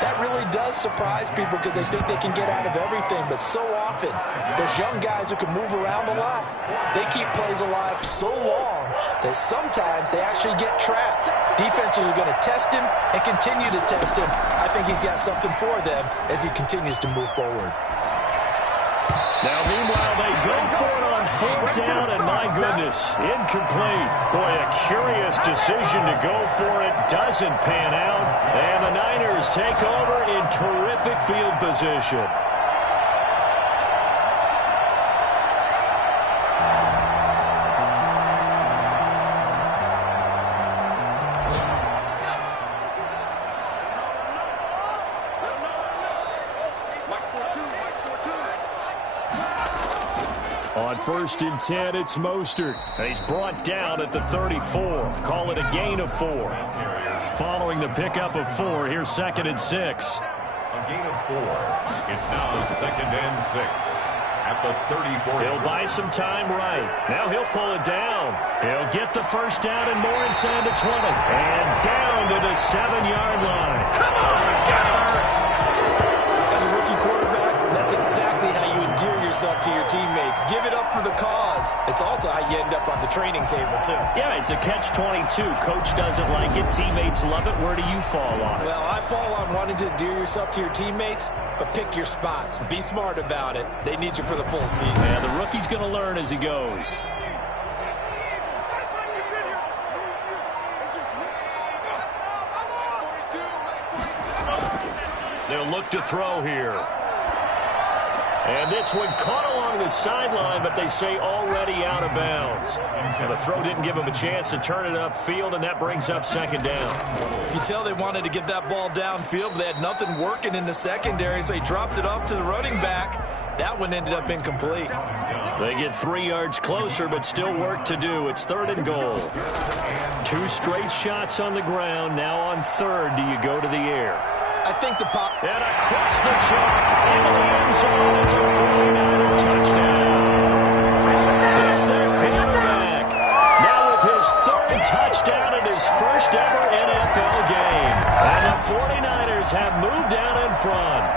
that really does surprise people because they think they can get out of everything. But so often, there's young guys who can move around a lot. They keep plays alive so long that sometimes they actually get trapped. Defenses are going to test him and continue to test him. I think he's got something for them as he continues to move forward. Now, meanwhile, they go for it on 4th down, and my goodness, incomplete. Boy, a curious decision to go for it. Doesn't pan out, and the Niners take over in terrific field position. On 1st and 10, it's Mostert. And he's brought down at the 34. Call it a gain of 4. Following the pickup of 4, here's 2nd and 6. A gain of 4. It's now 2nd and 6. At the 34. He'll buy some time right. Now he'll pull it down. He'll get the 1st down and more inside the 20. And down to the 7-yard line. Come on, Kyler! As a rookie quarterback, that's exactly how you endear yourself yourself to your teammates. Give it up for the cause. It's also how you end up on the training table, too. Yeah, it's a catch-22. Coach doesn't like it. Teammates love it. Where do you fall on it? Well, I fall on wanting to endear yourself to your teammates, but pick your spots. Be smart about it. They need you for the full season. Yeah, the rookie's going to learn as he goes. They'll look to throw here. And this one caught along the sideline, but they say already out of bounds. And the throw didn't give him a chance to turn it upfield, and that brings up second down. You tell they wanted to get that ball downfield, but they had nothing working in the secondary, so he dropped it off to the running back. That one ended up incomplete. They get 3 yards closer, but still work to do. It's 3rd and goal. 2 straight shots on the ground. Now on 3rd, do you go to the air? I think the pop... And across the chalk into the end zone. It's a 49er touchdown. It's their quarterback. Now with his 3rd touchdown in his first ever NFL game. And the 49ers have moved down in front.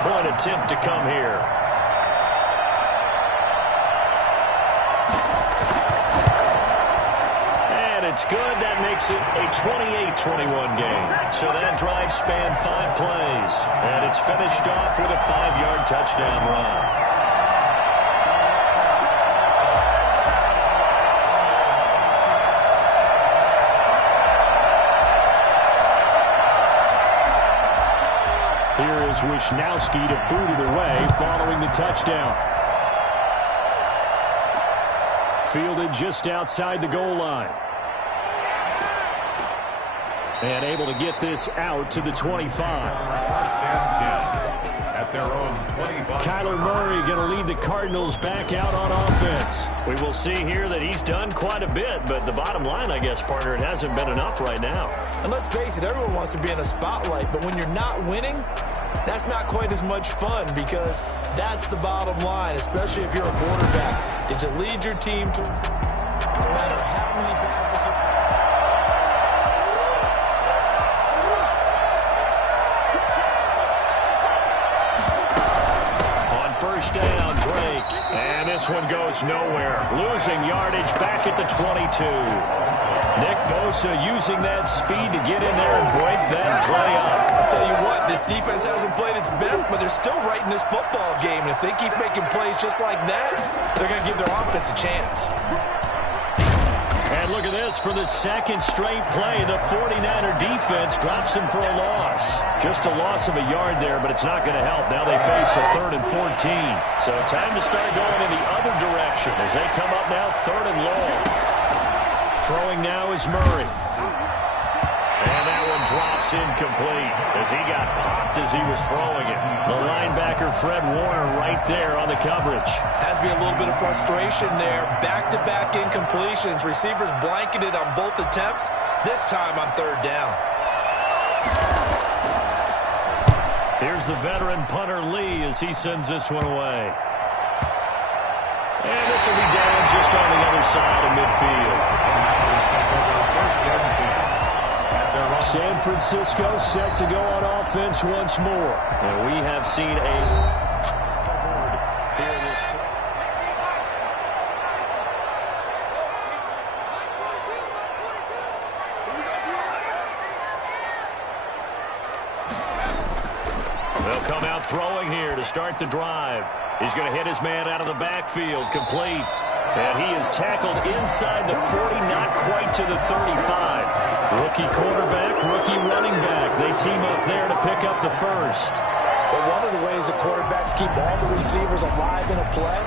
Point attempt to come here. And it's good. That makes it a 28-21 game. So that drive spanned 5 plays. And it's finished off with a 5-yard touchdown run. Here is Wisnowski to boot it away following the touchdown. Fielded just outside the goal line. And able to get this out to the 25. At their own 25. Kyler Murray going to lead the Cardinals back out on offense. We will see here that he's done quite a bit, but the bottom line, I guess, partner, it hasn't been enough right now. And let's face it, everyone wants to be in a spotlight, but when you're not winning, that's not quite as much fun because that's the bottom line, especially if you're a quarterback. Did you lead your team to no matter how many passes you... On first down, Drake. And this one goes nowhere. Losing yardage back at the 22. Nick Bosa using that speed to get in there and break that play up. I'll tell you what, this defense hasn't played its best, but they're still right in this football game. And if they keep making plays just like that, they're going to give their offense a chance. And look at this, for the 2nd straight play, the 49er defense drops him for a loss. Just a loss of a yard there, but it's not going to help. Now they face a 3rd and 14. So time to start going in the other direction as they come up now 3rd and long. Throwing now is Murray. And that one drops incomplete as he got popped as he was throwing it. The linebacker, Fred Warner, right there on the coverage. Has to be a little bit of frustration there. Back-to-back incompletions. Receivers blanketed on both attempts, this time on 3rd down. Here's the veteran punter Lee as he sends this one away. And this will be down just on the other side of midfield. San Francisco set to go on offense once more. And we have seen a... They'll come out throwing here to start the drive. He's going to hit his man out of the backfield, complete. And he is tackled inside the 40, not quite to the 35. Rookie quarterback, rookie running back. They team up there to pick up the first. Well, one of the ways the quarterbacks keep all the receivers alive in a play,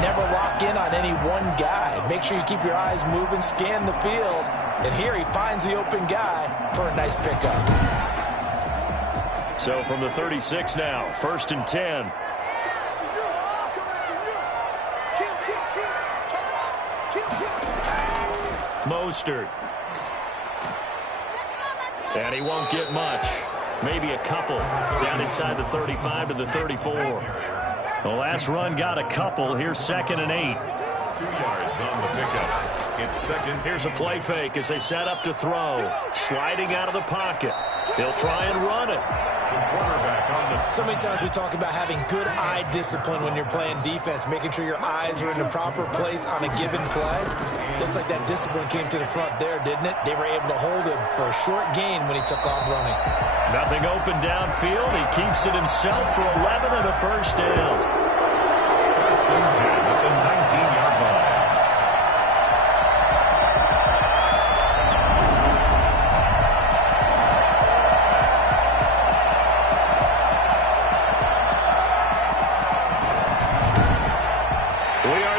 never lock in on any one guy. Make sure you keep your eyes moving, scan the field. And here he finds the open guy for a nice pickup. So from the 36 now, 1st and 10. Mostert. And he won't get much. Maybe a couple. Down inside the 35 to the 34. The last run got a couple. Here's 2nd and 8. 2 yards on the pickup. It's second. Here's a play fake as they set up to throw. Sliding out of the pocket. He'll try and run it. The quarterback on the... So many times we talk about having good eye discipline when you're playing defense, making sure your eyes are in the proper place on a given play. Looks like that discipline came to the front there, didn't it? They were able to hold him for a short gain when he took off running. Nothing open downfield. He keeps it himself for 11 and a first down. First and 10 at the 19-yard line.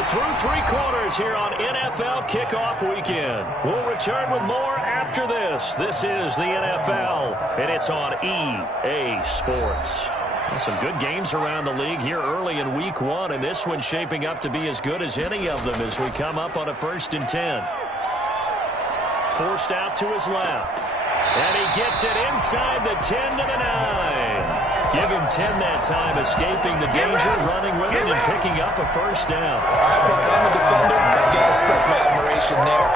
Through 3 quarters here on NFL Kickoff Weekend. We'll return with more after this. This is the NFL, and it's on EA Sports. Some good games around the league here early in Week 1, and this one's shaping up to be as good as any of them as we come up on a 1st and 10. Forced out to his left, and he gets it inside the 10 to the 9. Give him 10 that time, escaping the danger, running with it, and picking up a first down. All right, but I'm a defender. I've got to express my admiration there.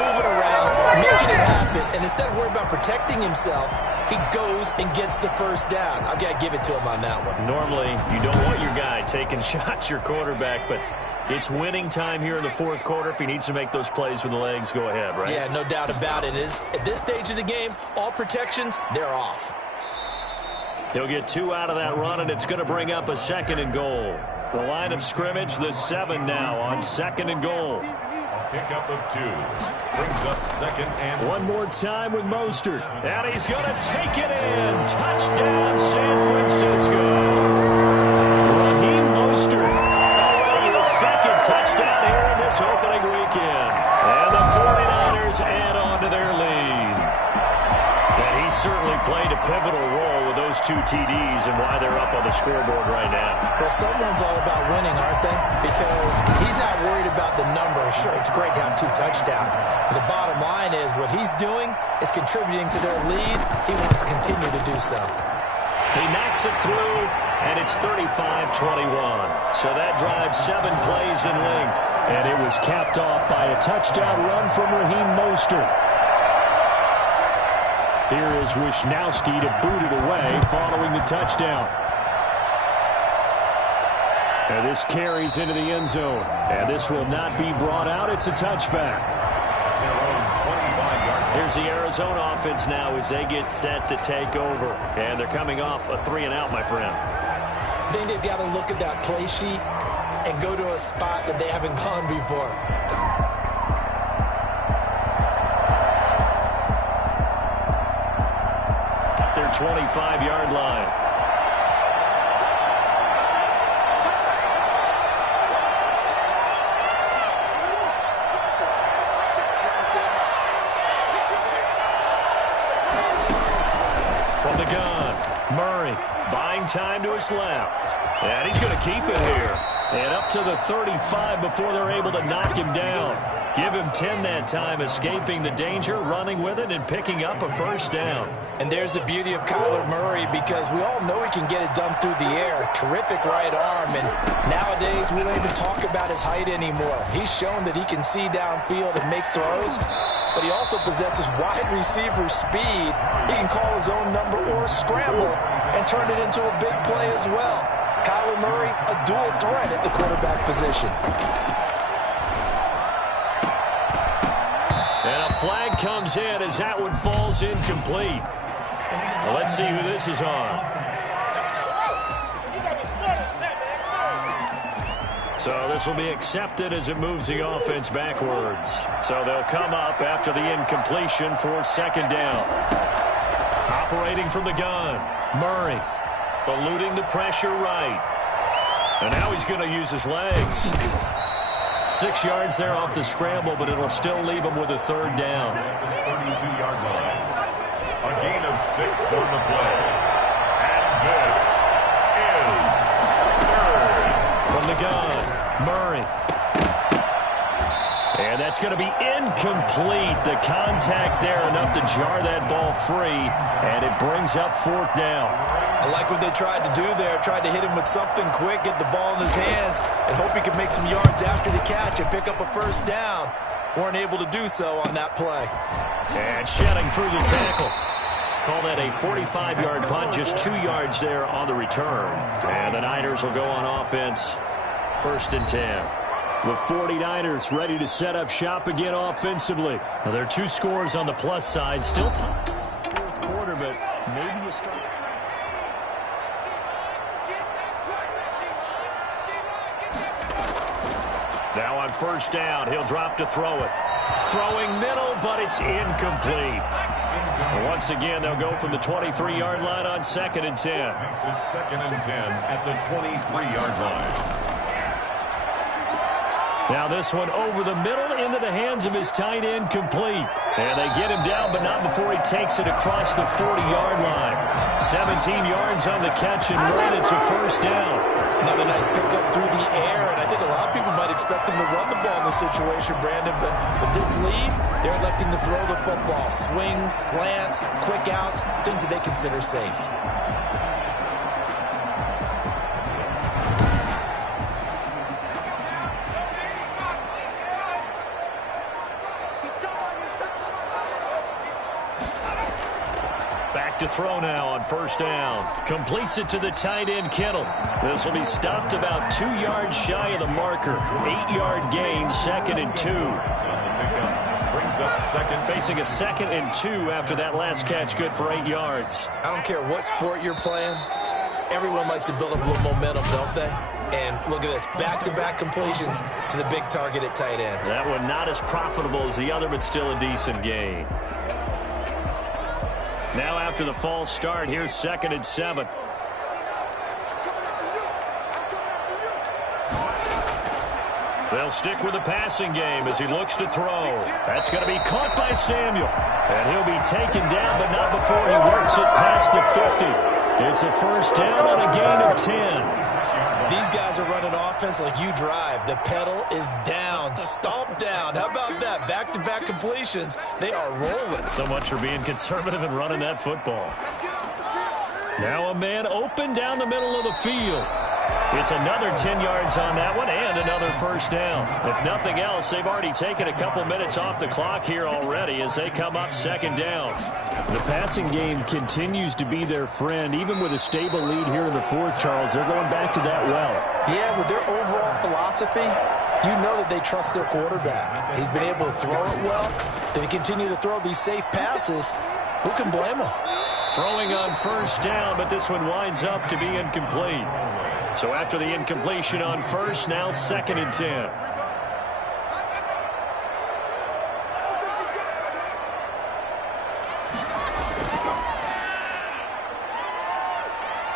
Moving around, making it happen, and instead of worrying about protecting himself, he goes and gets the first down. I've got to give it to him on that one. Normally, you don't want your guy taking shots, your quarterback, but it's winning time here in the 4th quarter. If he needs to make those plays with the legs, go ahead, right? Yeah, no doubt about it. At this stage of the game, all protections, they're off. He'll get 2 out of that run, and it's going to bring up a 2nd and goal. The line of scrimmage, the 7 now on 2nd and goal. A pickup of 2. Brings up 2nd and... One more time with Mostert. And he's going to take it in. Touchdown, San Francisco. Raheem Mostert. Already his 2nd touchdown here in this opening weekend. And the 49ers add on to their lead. And he certainly played a pivotal role with those 2 TDs and why they're up on the scoreboard right now. Well, someone's all about winning, aren't they? Because he's not worried about the number. Sure, it's great to have 2 touchdowns. But the bottom line is what he's doing is contributing to their lead. He wants to continue to do so. He knocks it through, and it's 35-21. So that drives 7 plays in length. And it was capped off by a touchdown run from Raheem Mostert. Here is Wishnowski to boot it away following the touchdown. And this carries into the end zone. And this will not be brought out. It's a touchback. Here's the Arizona offense now as they get set to take over. And they're coming off a 3-and-out, my friend. I think they've got to look at that play sheet and go to a spot that they haven't gone before. Their 25-yard line. From the gun, Murray buying time to his left. And he's going to keep it here. And up to the 35 before they're able to knock him down. Give him 10 that time, escaping the danger, running with it, and picking up a first down. And there's the beauty of Kyler Murray, because we all know he can get it done through the air. Terrific right arm, and nowadays we don't even talk about his height anymore. He's shown that he can see downfield and make throws, but he also possesses wide receiver speed. He can call his own number or scramble and turn it into a big play as well. Kyler Murray, a dual threat at the quarterback position. And a flag comes in as that one falls incomplete. Well, let's see who this is on. So this will be accepted as it moves the offense backwards. So they'll come up after the incompletion for 2nd down. Operating from the gun, Murray eluding the pressure right. And now he's going to use his legs. 6 yards there off the scramble, but it'll still leave him with a 3rd down. 32-yard line. A gain of 6 on the play. And this is 3rd. From the gun, Murray. And that's going to be incomplete. The contact there enough to jar that ball free, and it brings up 4th down. I like what they tried to do there. Tried to hit him with something quick, get the ball in his hands, and hope he could make some yards after the catch and pick up a 1st down. Weren't able to do so on that play. And shedding through the tackle. Call that a 45-yard punt, just 2 yards there on the return. And the Niners will go on offense, 1st and 10. The 49ers ready to set up shop again offensively. Well, there are 2 scores on the plus side. Still tied. 4th quarter, but maybe you start. Now on 1st down, he'll drop to throw it. Throwing middle, but it's incomplete. Once again, they'll go from the 23-yard line on 2nd and 10. Makes it 2nd and 10 at the 23-yard line. Now this one over the middle into the hands of his tight end, complete. And they get him down, but not before he takes it across the 40-yard line. 17 yards on the catch and run. It's a 1st down. Another nice pickup through the air, and I think a lot of people might expect them to run the ball in this situation, Brandon, but with this lead, they're electing to throw the football. Swings, slants, quick outs, things that they consider safe. To throw now on 1st down. Completes it to the tight end, Kittle. This will be stopped about 2 yards shy of the marker. 8-yard gain, 2nd and 2. Brings up 2nd. Facing a 2nd and 2 after that last catch, good for 8 yards. I don't care what sport you're playing. Everyone likes to build up a little momentum, don't they? And look at this, back-to-back completions to the big target at tight end. That one not as profitable as the other, but still a decent gain. Now after the false start, here's 2nd and 7. They'll stick with the passing game as he looks to throw. That's going to be caught by Samuel. And he'll be taken down, but not before he works it past the 50. It's a 1st down on a gain of 10. These guys are running offense like you drive. The pedal is down, stomped down. How about that? Back-to-back completions. They are rolling. So much for being conservative and running that football. Now a man open down the middle of the field. It's another 10 yards on that one and another 1st down. If nothing else, they've already taken a couple minutes off the clock here already as they come up 2nd down. The passing game continues to be their friend. Even with a stable lead here in the 4th, Charles, they're going back to that well. Yeah, with their overall philosophy, you know that they trust their quarterback. He's been able to throw it well. They continue to throw these safe passes. Who can blame them? Throwing on 1st down, but this one winds up to be incomplete. So after the incompletion on 1st, now 2nd and 10.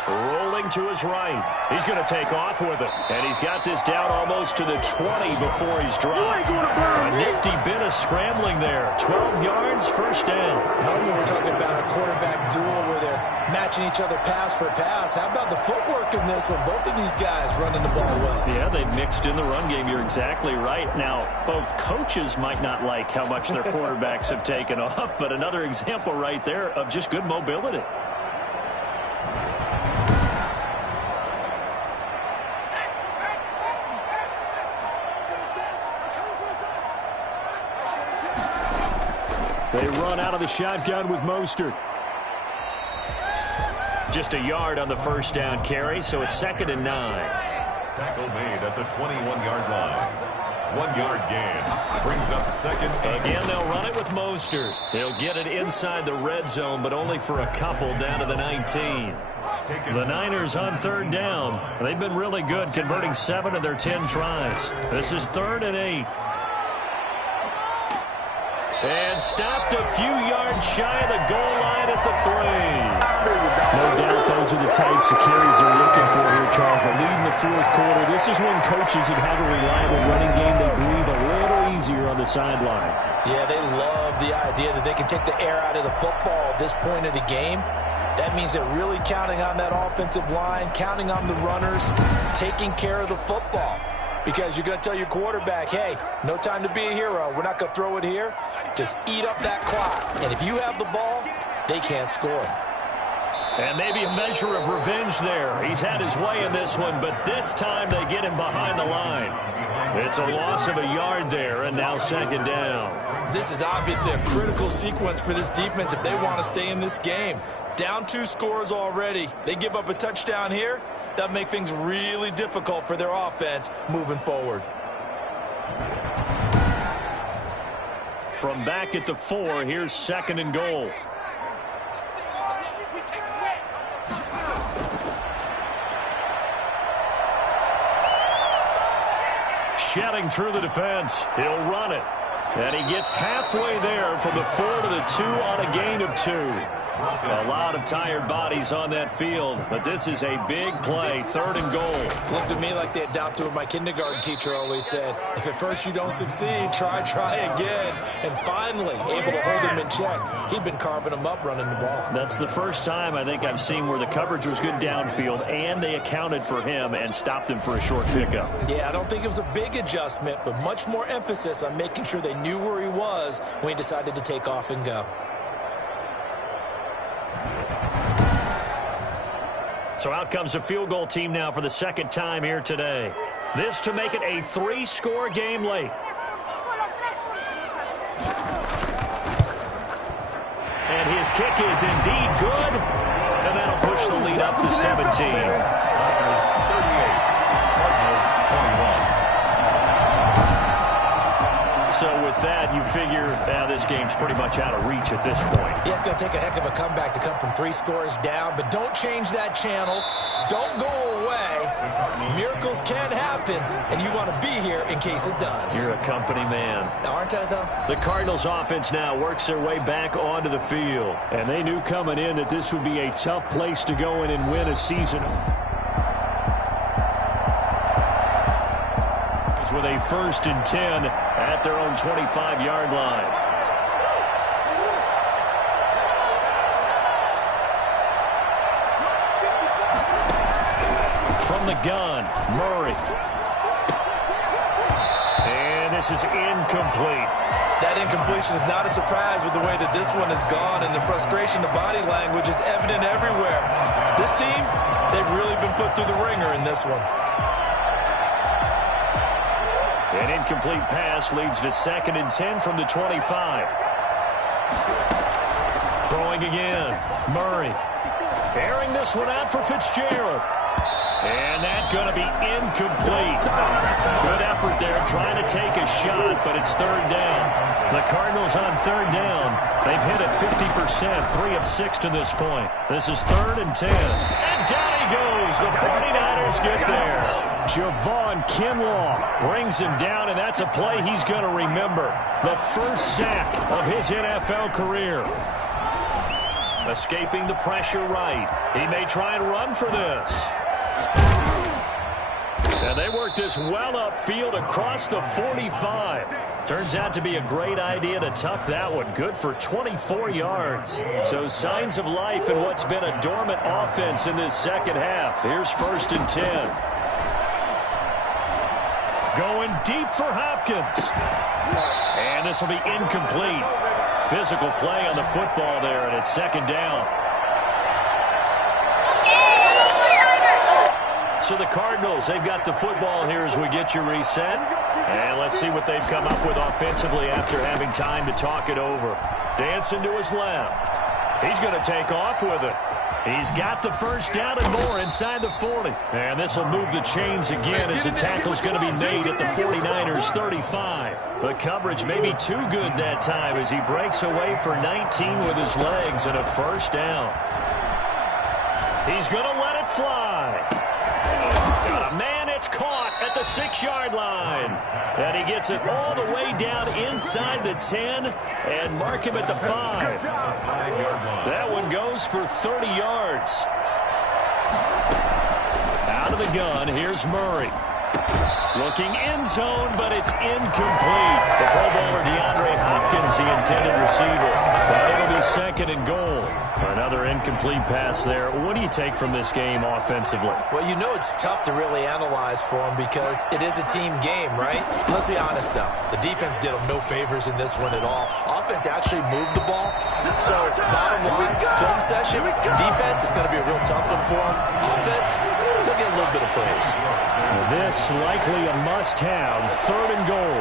Rolling to his right. He's going to take off with it. And he's got this down almost to the 20 before he's dropped. A nifty bit of scrambling there. 12 yards, 1st down. Normally we're talking about a quarterback duel where they're matching each other pass for pass. How about the footwork in this one? Both of these guys running the ball well. Yeah, they've mixed in the run game. You're exactly right. Now, both coaches might not like how much their quarterbacks have taken off, but another example right there of just good mobility. They run out of the shotgun with Mostert. Just a yard on the 1st down carry, so it's 2nd and 9. Tackle made at the 21-yard line. 1-yard gain. Brings up 2nd. Again, they'll run it with Mostert. They'll get it inside the red zone, but only for a couple down to the 19. The Niners on 3rd down. They've been really good, converting 7 of their 10 tries. This is 3rd and 8. And stopped a few yards shy of the goal line at the 3. No doubt those are the types of carries they're looking for here, Charles. They're leading the 4th quarter. This is when coaches that have a reliable running game, they breathe a little easier on the sideline. Yeah, they love the idea that they can take the air out of the football at this point of the game. That means they're really counting on that offensive line, counting on the runners, taking care of the football. Because you're going to tell your quarterback, hey, no time to be a hero. We're not going to throw it here. Just eat up that clock. And if you have the ball, they can't score. And maybe a measure of revenge there. He's had his way in this one, but this time they get him behind the line. It's a loss of a yard there, and now second down. This is obviously a critical sequence for this defense if they want to stay in this game. Down 2 scores already. They give up a touchdown here. That'll make things really difficult for their offense moving forward. From back at the 4, here's second and goal. Shedding through the defense. He'll run it. And he gets halfway there from the 4 to the 2 on a gain of 2. A lot of tired bodies on that field, but this is a big play, third and goal. Looked to me like they adopted what my kindergarten teacher always said. If at first you don't succeed, try again. And finally, able to hold him in check. He'd been carving him up running the ball. That's the first time I think I've seen where the coverage was good downfield, and they accounted for him and stopped him for a short pickup. Yeah, I don't think it was a big adjustment, but much more emphasis on making sure they knew where he was when he decided to take off and go. So out comes a field goal team now for the second time here today. This to make it a 3-score game late. And his kick is indeed good. And that'll push the lead up to 17. So with that, you figure this game's pretty much out of reach at this point. Yeah, it's going to take a heck of a comeback to come from 3 scores down, but don't change that channel. Don't go away. Miracles can happen, and you want to be here in case it does. You're a company man. Aren't I, though? The Cardinals offense now works their way back onto the field, and they knew coming in that this would be a tough place to go in and win a season. With a 1st and 10 at their own 25-yard line. From the gun, Murray. And this is incomplete. That incompletion is not a surprise with the way that this one has gone, and the frustration, the body language is evident everywhere. This team, they've really been put through the ringer in this one. An incomplete pass leads to 2nd and 10 from the 25. Throwing again. Murray. Airing this one out for Fitzgerald. And that's going to be incomplete. Good effort there trying to take a shot, but it's 3rd down. The Cardinals on 3rd down. They've hit it 50%, 3 of 6 to this point. This is 3rd and 10. And down he goes. The 49ers get there. Javon Kinlaw brings him down, and that's a play he's going to remember. The first sack of his NFL career. Escaping the pressure right. He may try and run for this. And they work this well upfield across the 45. Turns out to be a great idea to tuck that one. Good for 24 yards. So signs of life in what's been a dormant offense in this second half. Here's 1st and 10. Going deep for Hopkins. And this will be incomplete. Physical play on the football there, and it's 2nd down. So the Cardinals, they've got the football here as we get you reset. And let's see what they've come up with offensively after having time to talk it over. Dancing to his left. He's going to take off with it. He's got the first down and more inside the 40. And this will move the chains again as the tackle's going to be made at the 49ers 35. The coverage may be too good that time as he breaks away for 19 with his legs and a 1st down. He's going to let it fly. Got a man, it's caught at the 6-yard line. And he gets it all the way down inside the 10 and mark him at the 5. That one goes for 30 yards. Out of the gun, here's Murray. Looking end zone, but it's incomplete. The Pro Bowler DeAndre Hopkins, the intended receiver. But able to second and goal. Another incomplete pass there. What do you take from this game offensively? Well, you know it's tough to really analyze for them because it is a team game, right? Let's be honest, though. The defense did them no favors in this one at all. Offense actually moved the ball. So, bottom line, film session, defense is going to be a real tough one for them. Offense, they'll get a little bit of praise. This likely a must-have. Third and goal.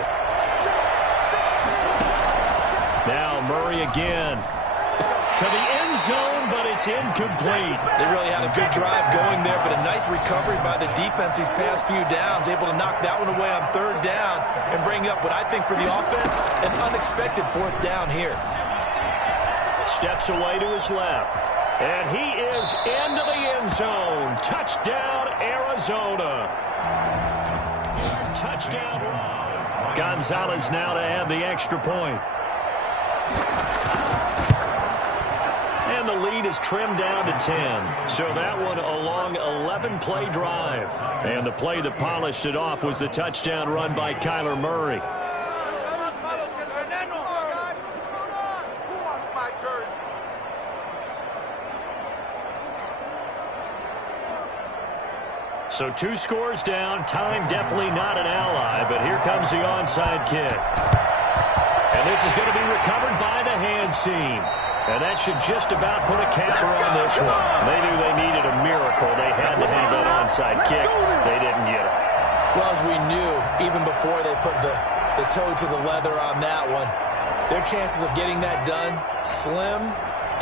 Now Murray again. To the end zone, but it's incomplete. They really had a good drive going there, but a nice recovery by the defense these past few downs, able to knock that one away on third down and bring up what I think for the offense, an unexpected fourth down here. Steps away to his left. And he is into the end zone. Touchdown, Arizona. Touchdown. Gonzalez now to add the extra point. And the lead is trimmed down to 10. So that one a long 11-play drive. And the play that polished it off was the touchdown run by Kyler Murray. So 2 scores down. Time definitely not an ally, but here comes the onside kick. And this is going to be recovered by the hands team. And that should just about put a capper on this one. They knew they needed a miracle. They had to have that onside kick. They didn't get it. Well, as we knew, even before they put the toe to the leather on that one, their chances of getting that done, slim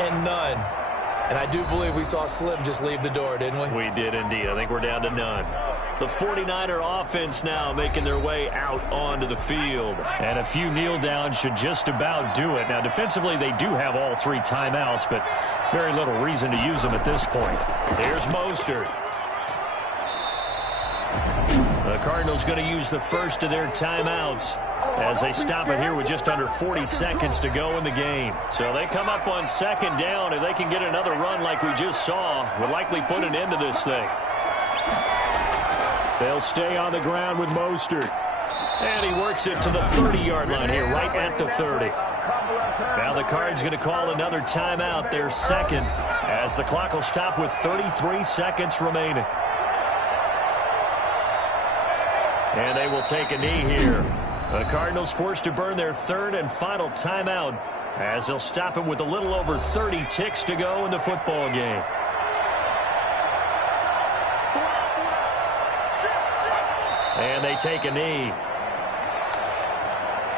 and none. And I do believe we saw Slim just leave the door, didn't we? We did indeed. I think we're down to none. The 49er offense now making their way out onto the field. And a few kneel downs should just about do it. Now, defensively, they do have all 3 timeouts, but very little reason to use them at this point. Here's Mostert. The Cardinals going to use the first of their timeouts as they stop it here with just under 40 seconds to go in the game. So they come up on second down. If they can get another run like we just saw, would likely put an end to this thing. They'll stay on the ground with Mostert. And he works it to the 30-yard line here, right at the 30. Now the Cards going to call another timeout, their second, as the clock will stop with 33 seconds remaining. And they will take a knee here. The Cardinals forced to burn their third and final timeout as they'll stop it with a little over 30 ticks to go in the football game. And they take a knee.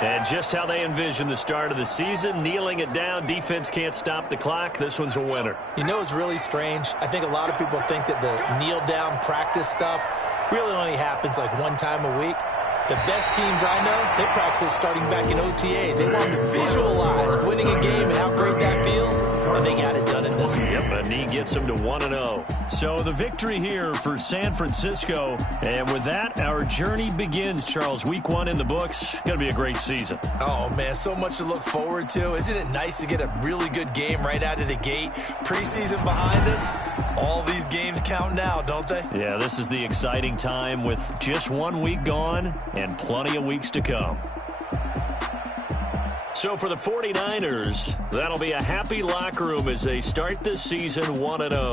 And just how they envision the start of the season, kneeling it down, defense can't stop the clock. This one's a winner. You know what's really strange? I think a lot of people think that the kneel-down practice stuff really only happens like one time a week. The best teams I know, they practice starting back in OTAs. They want to visualize winning a game and how great that feels, and they got it done in this one. Yep, a knee gets them to 1-0. So the victory here for San Francisco. And with that, our journey begins, Charles. Week 1 in the books. Going to be a great season. Oh, man, so much to look forward to. Isn't it nice to get a really good game right out of the gate? Preseason behind us. All these games count now, don't they? Yeah, this is the exciting time with just 1 week gone and plenty of weeks to come. So for the 49ers, that'll be a happy locker room as they start this season 1-0.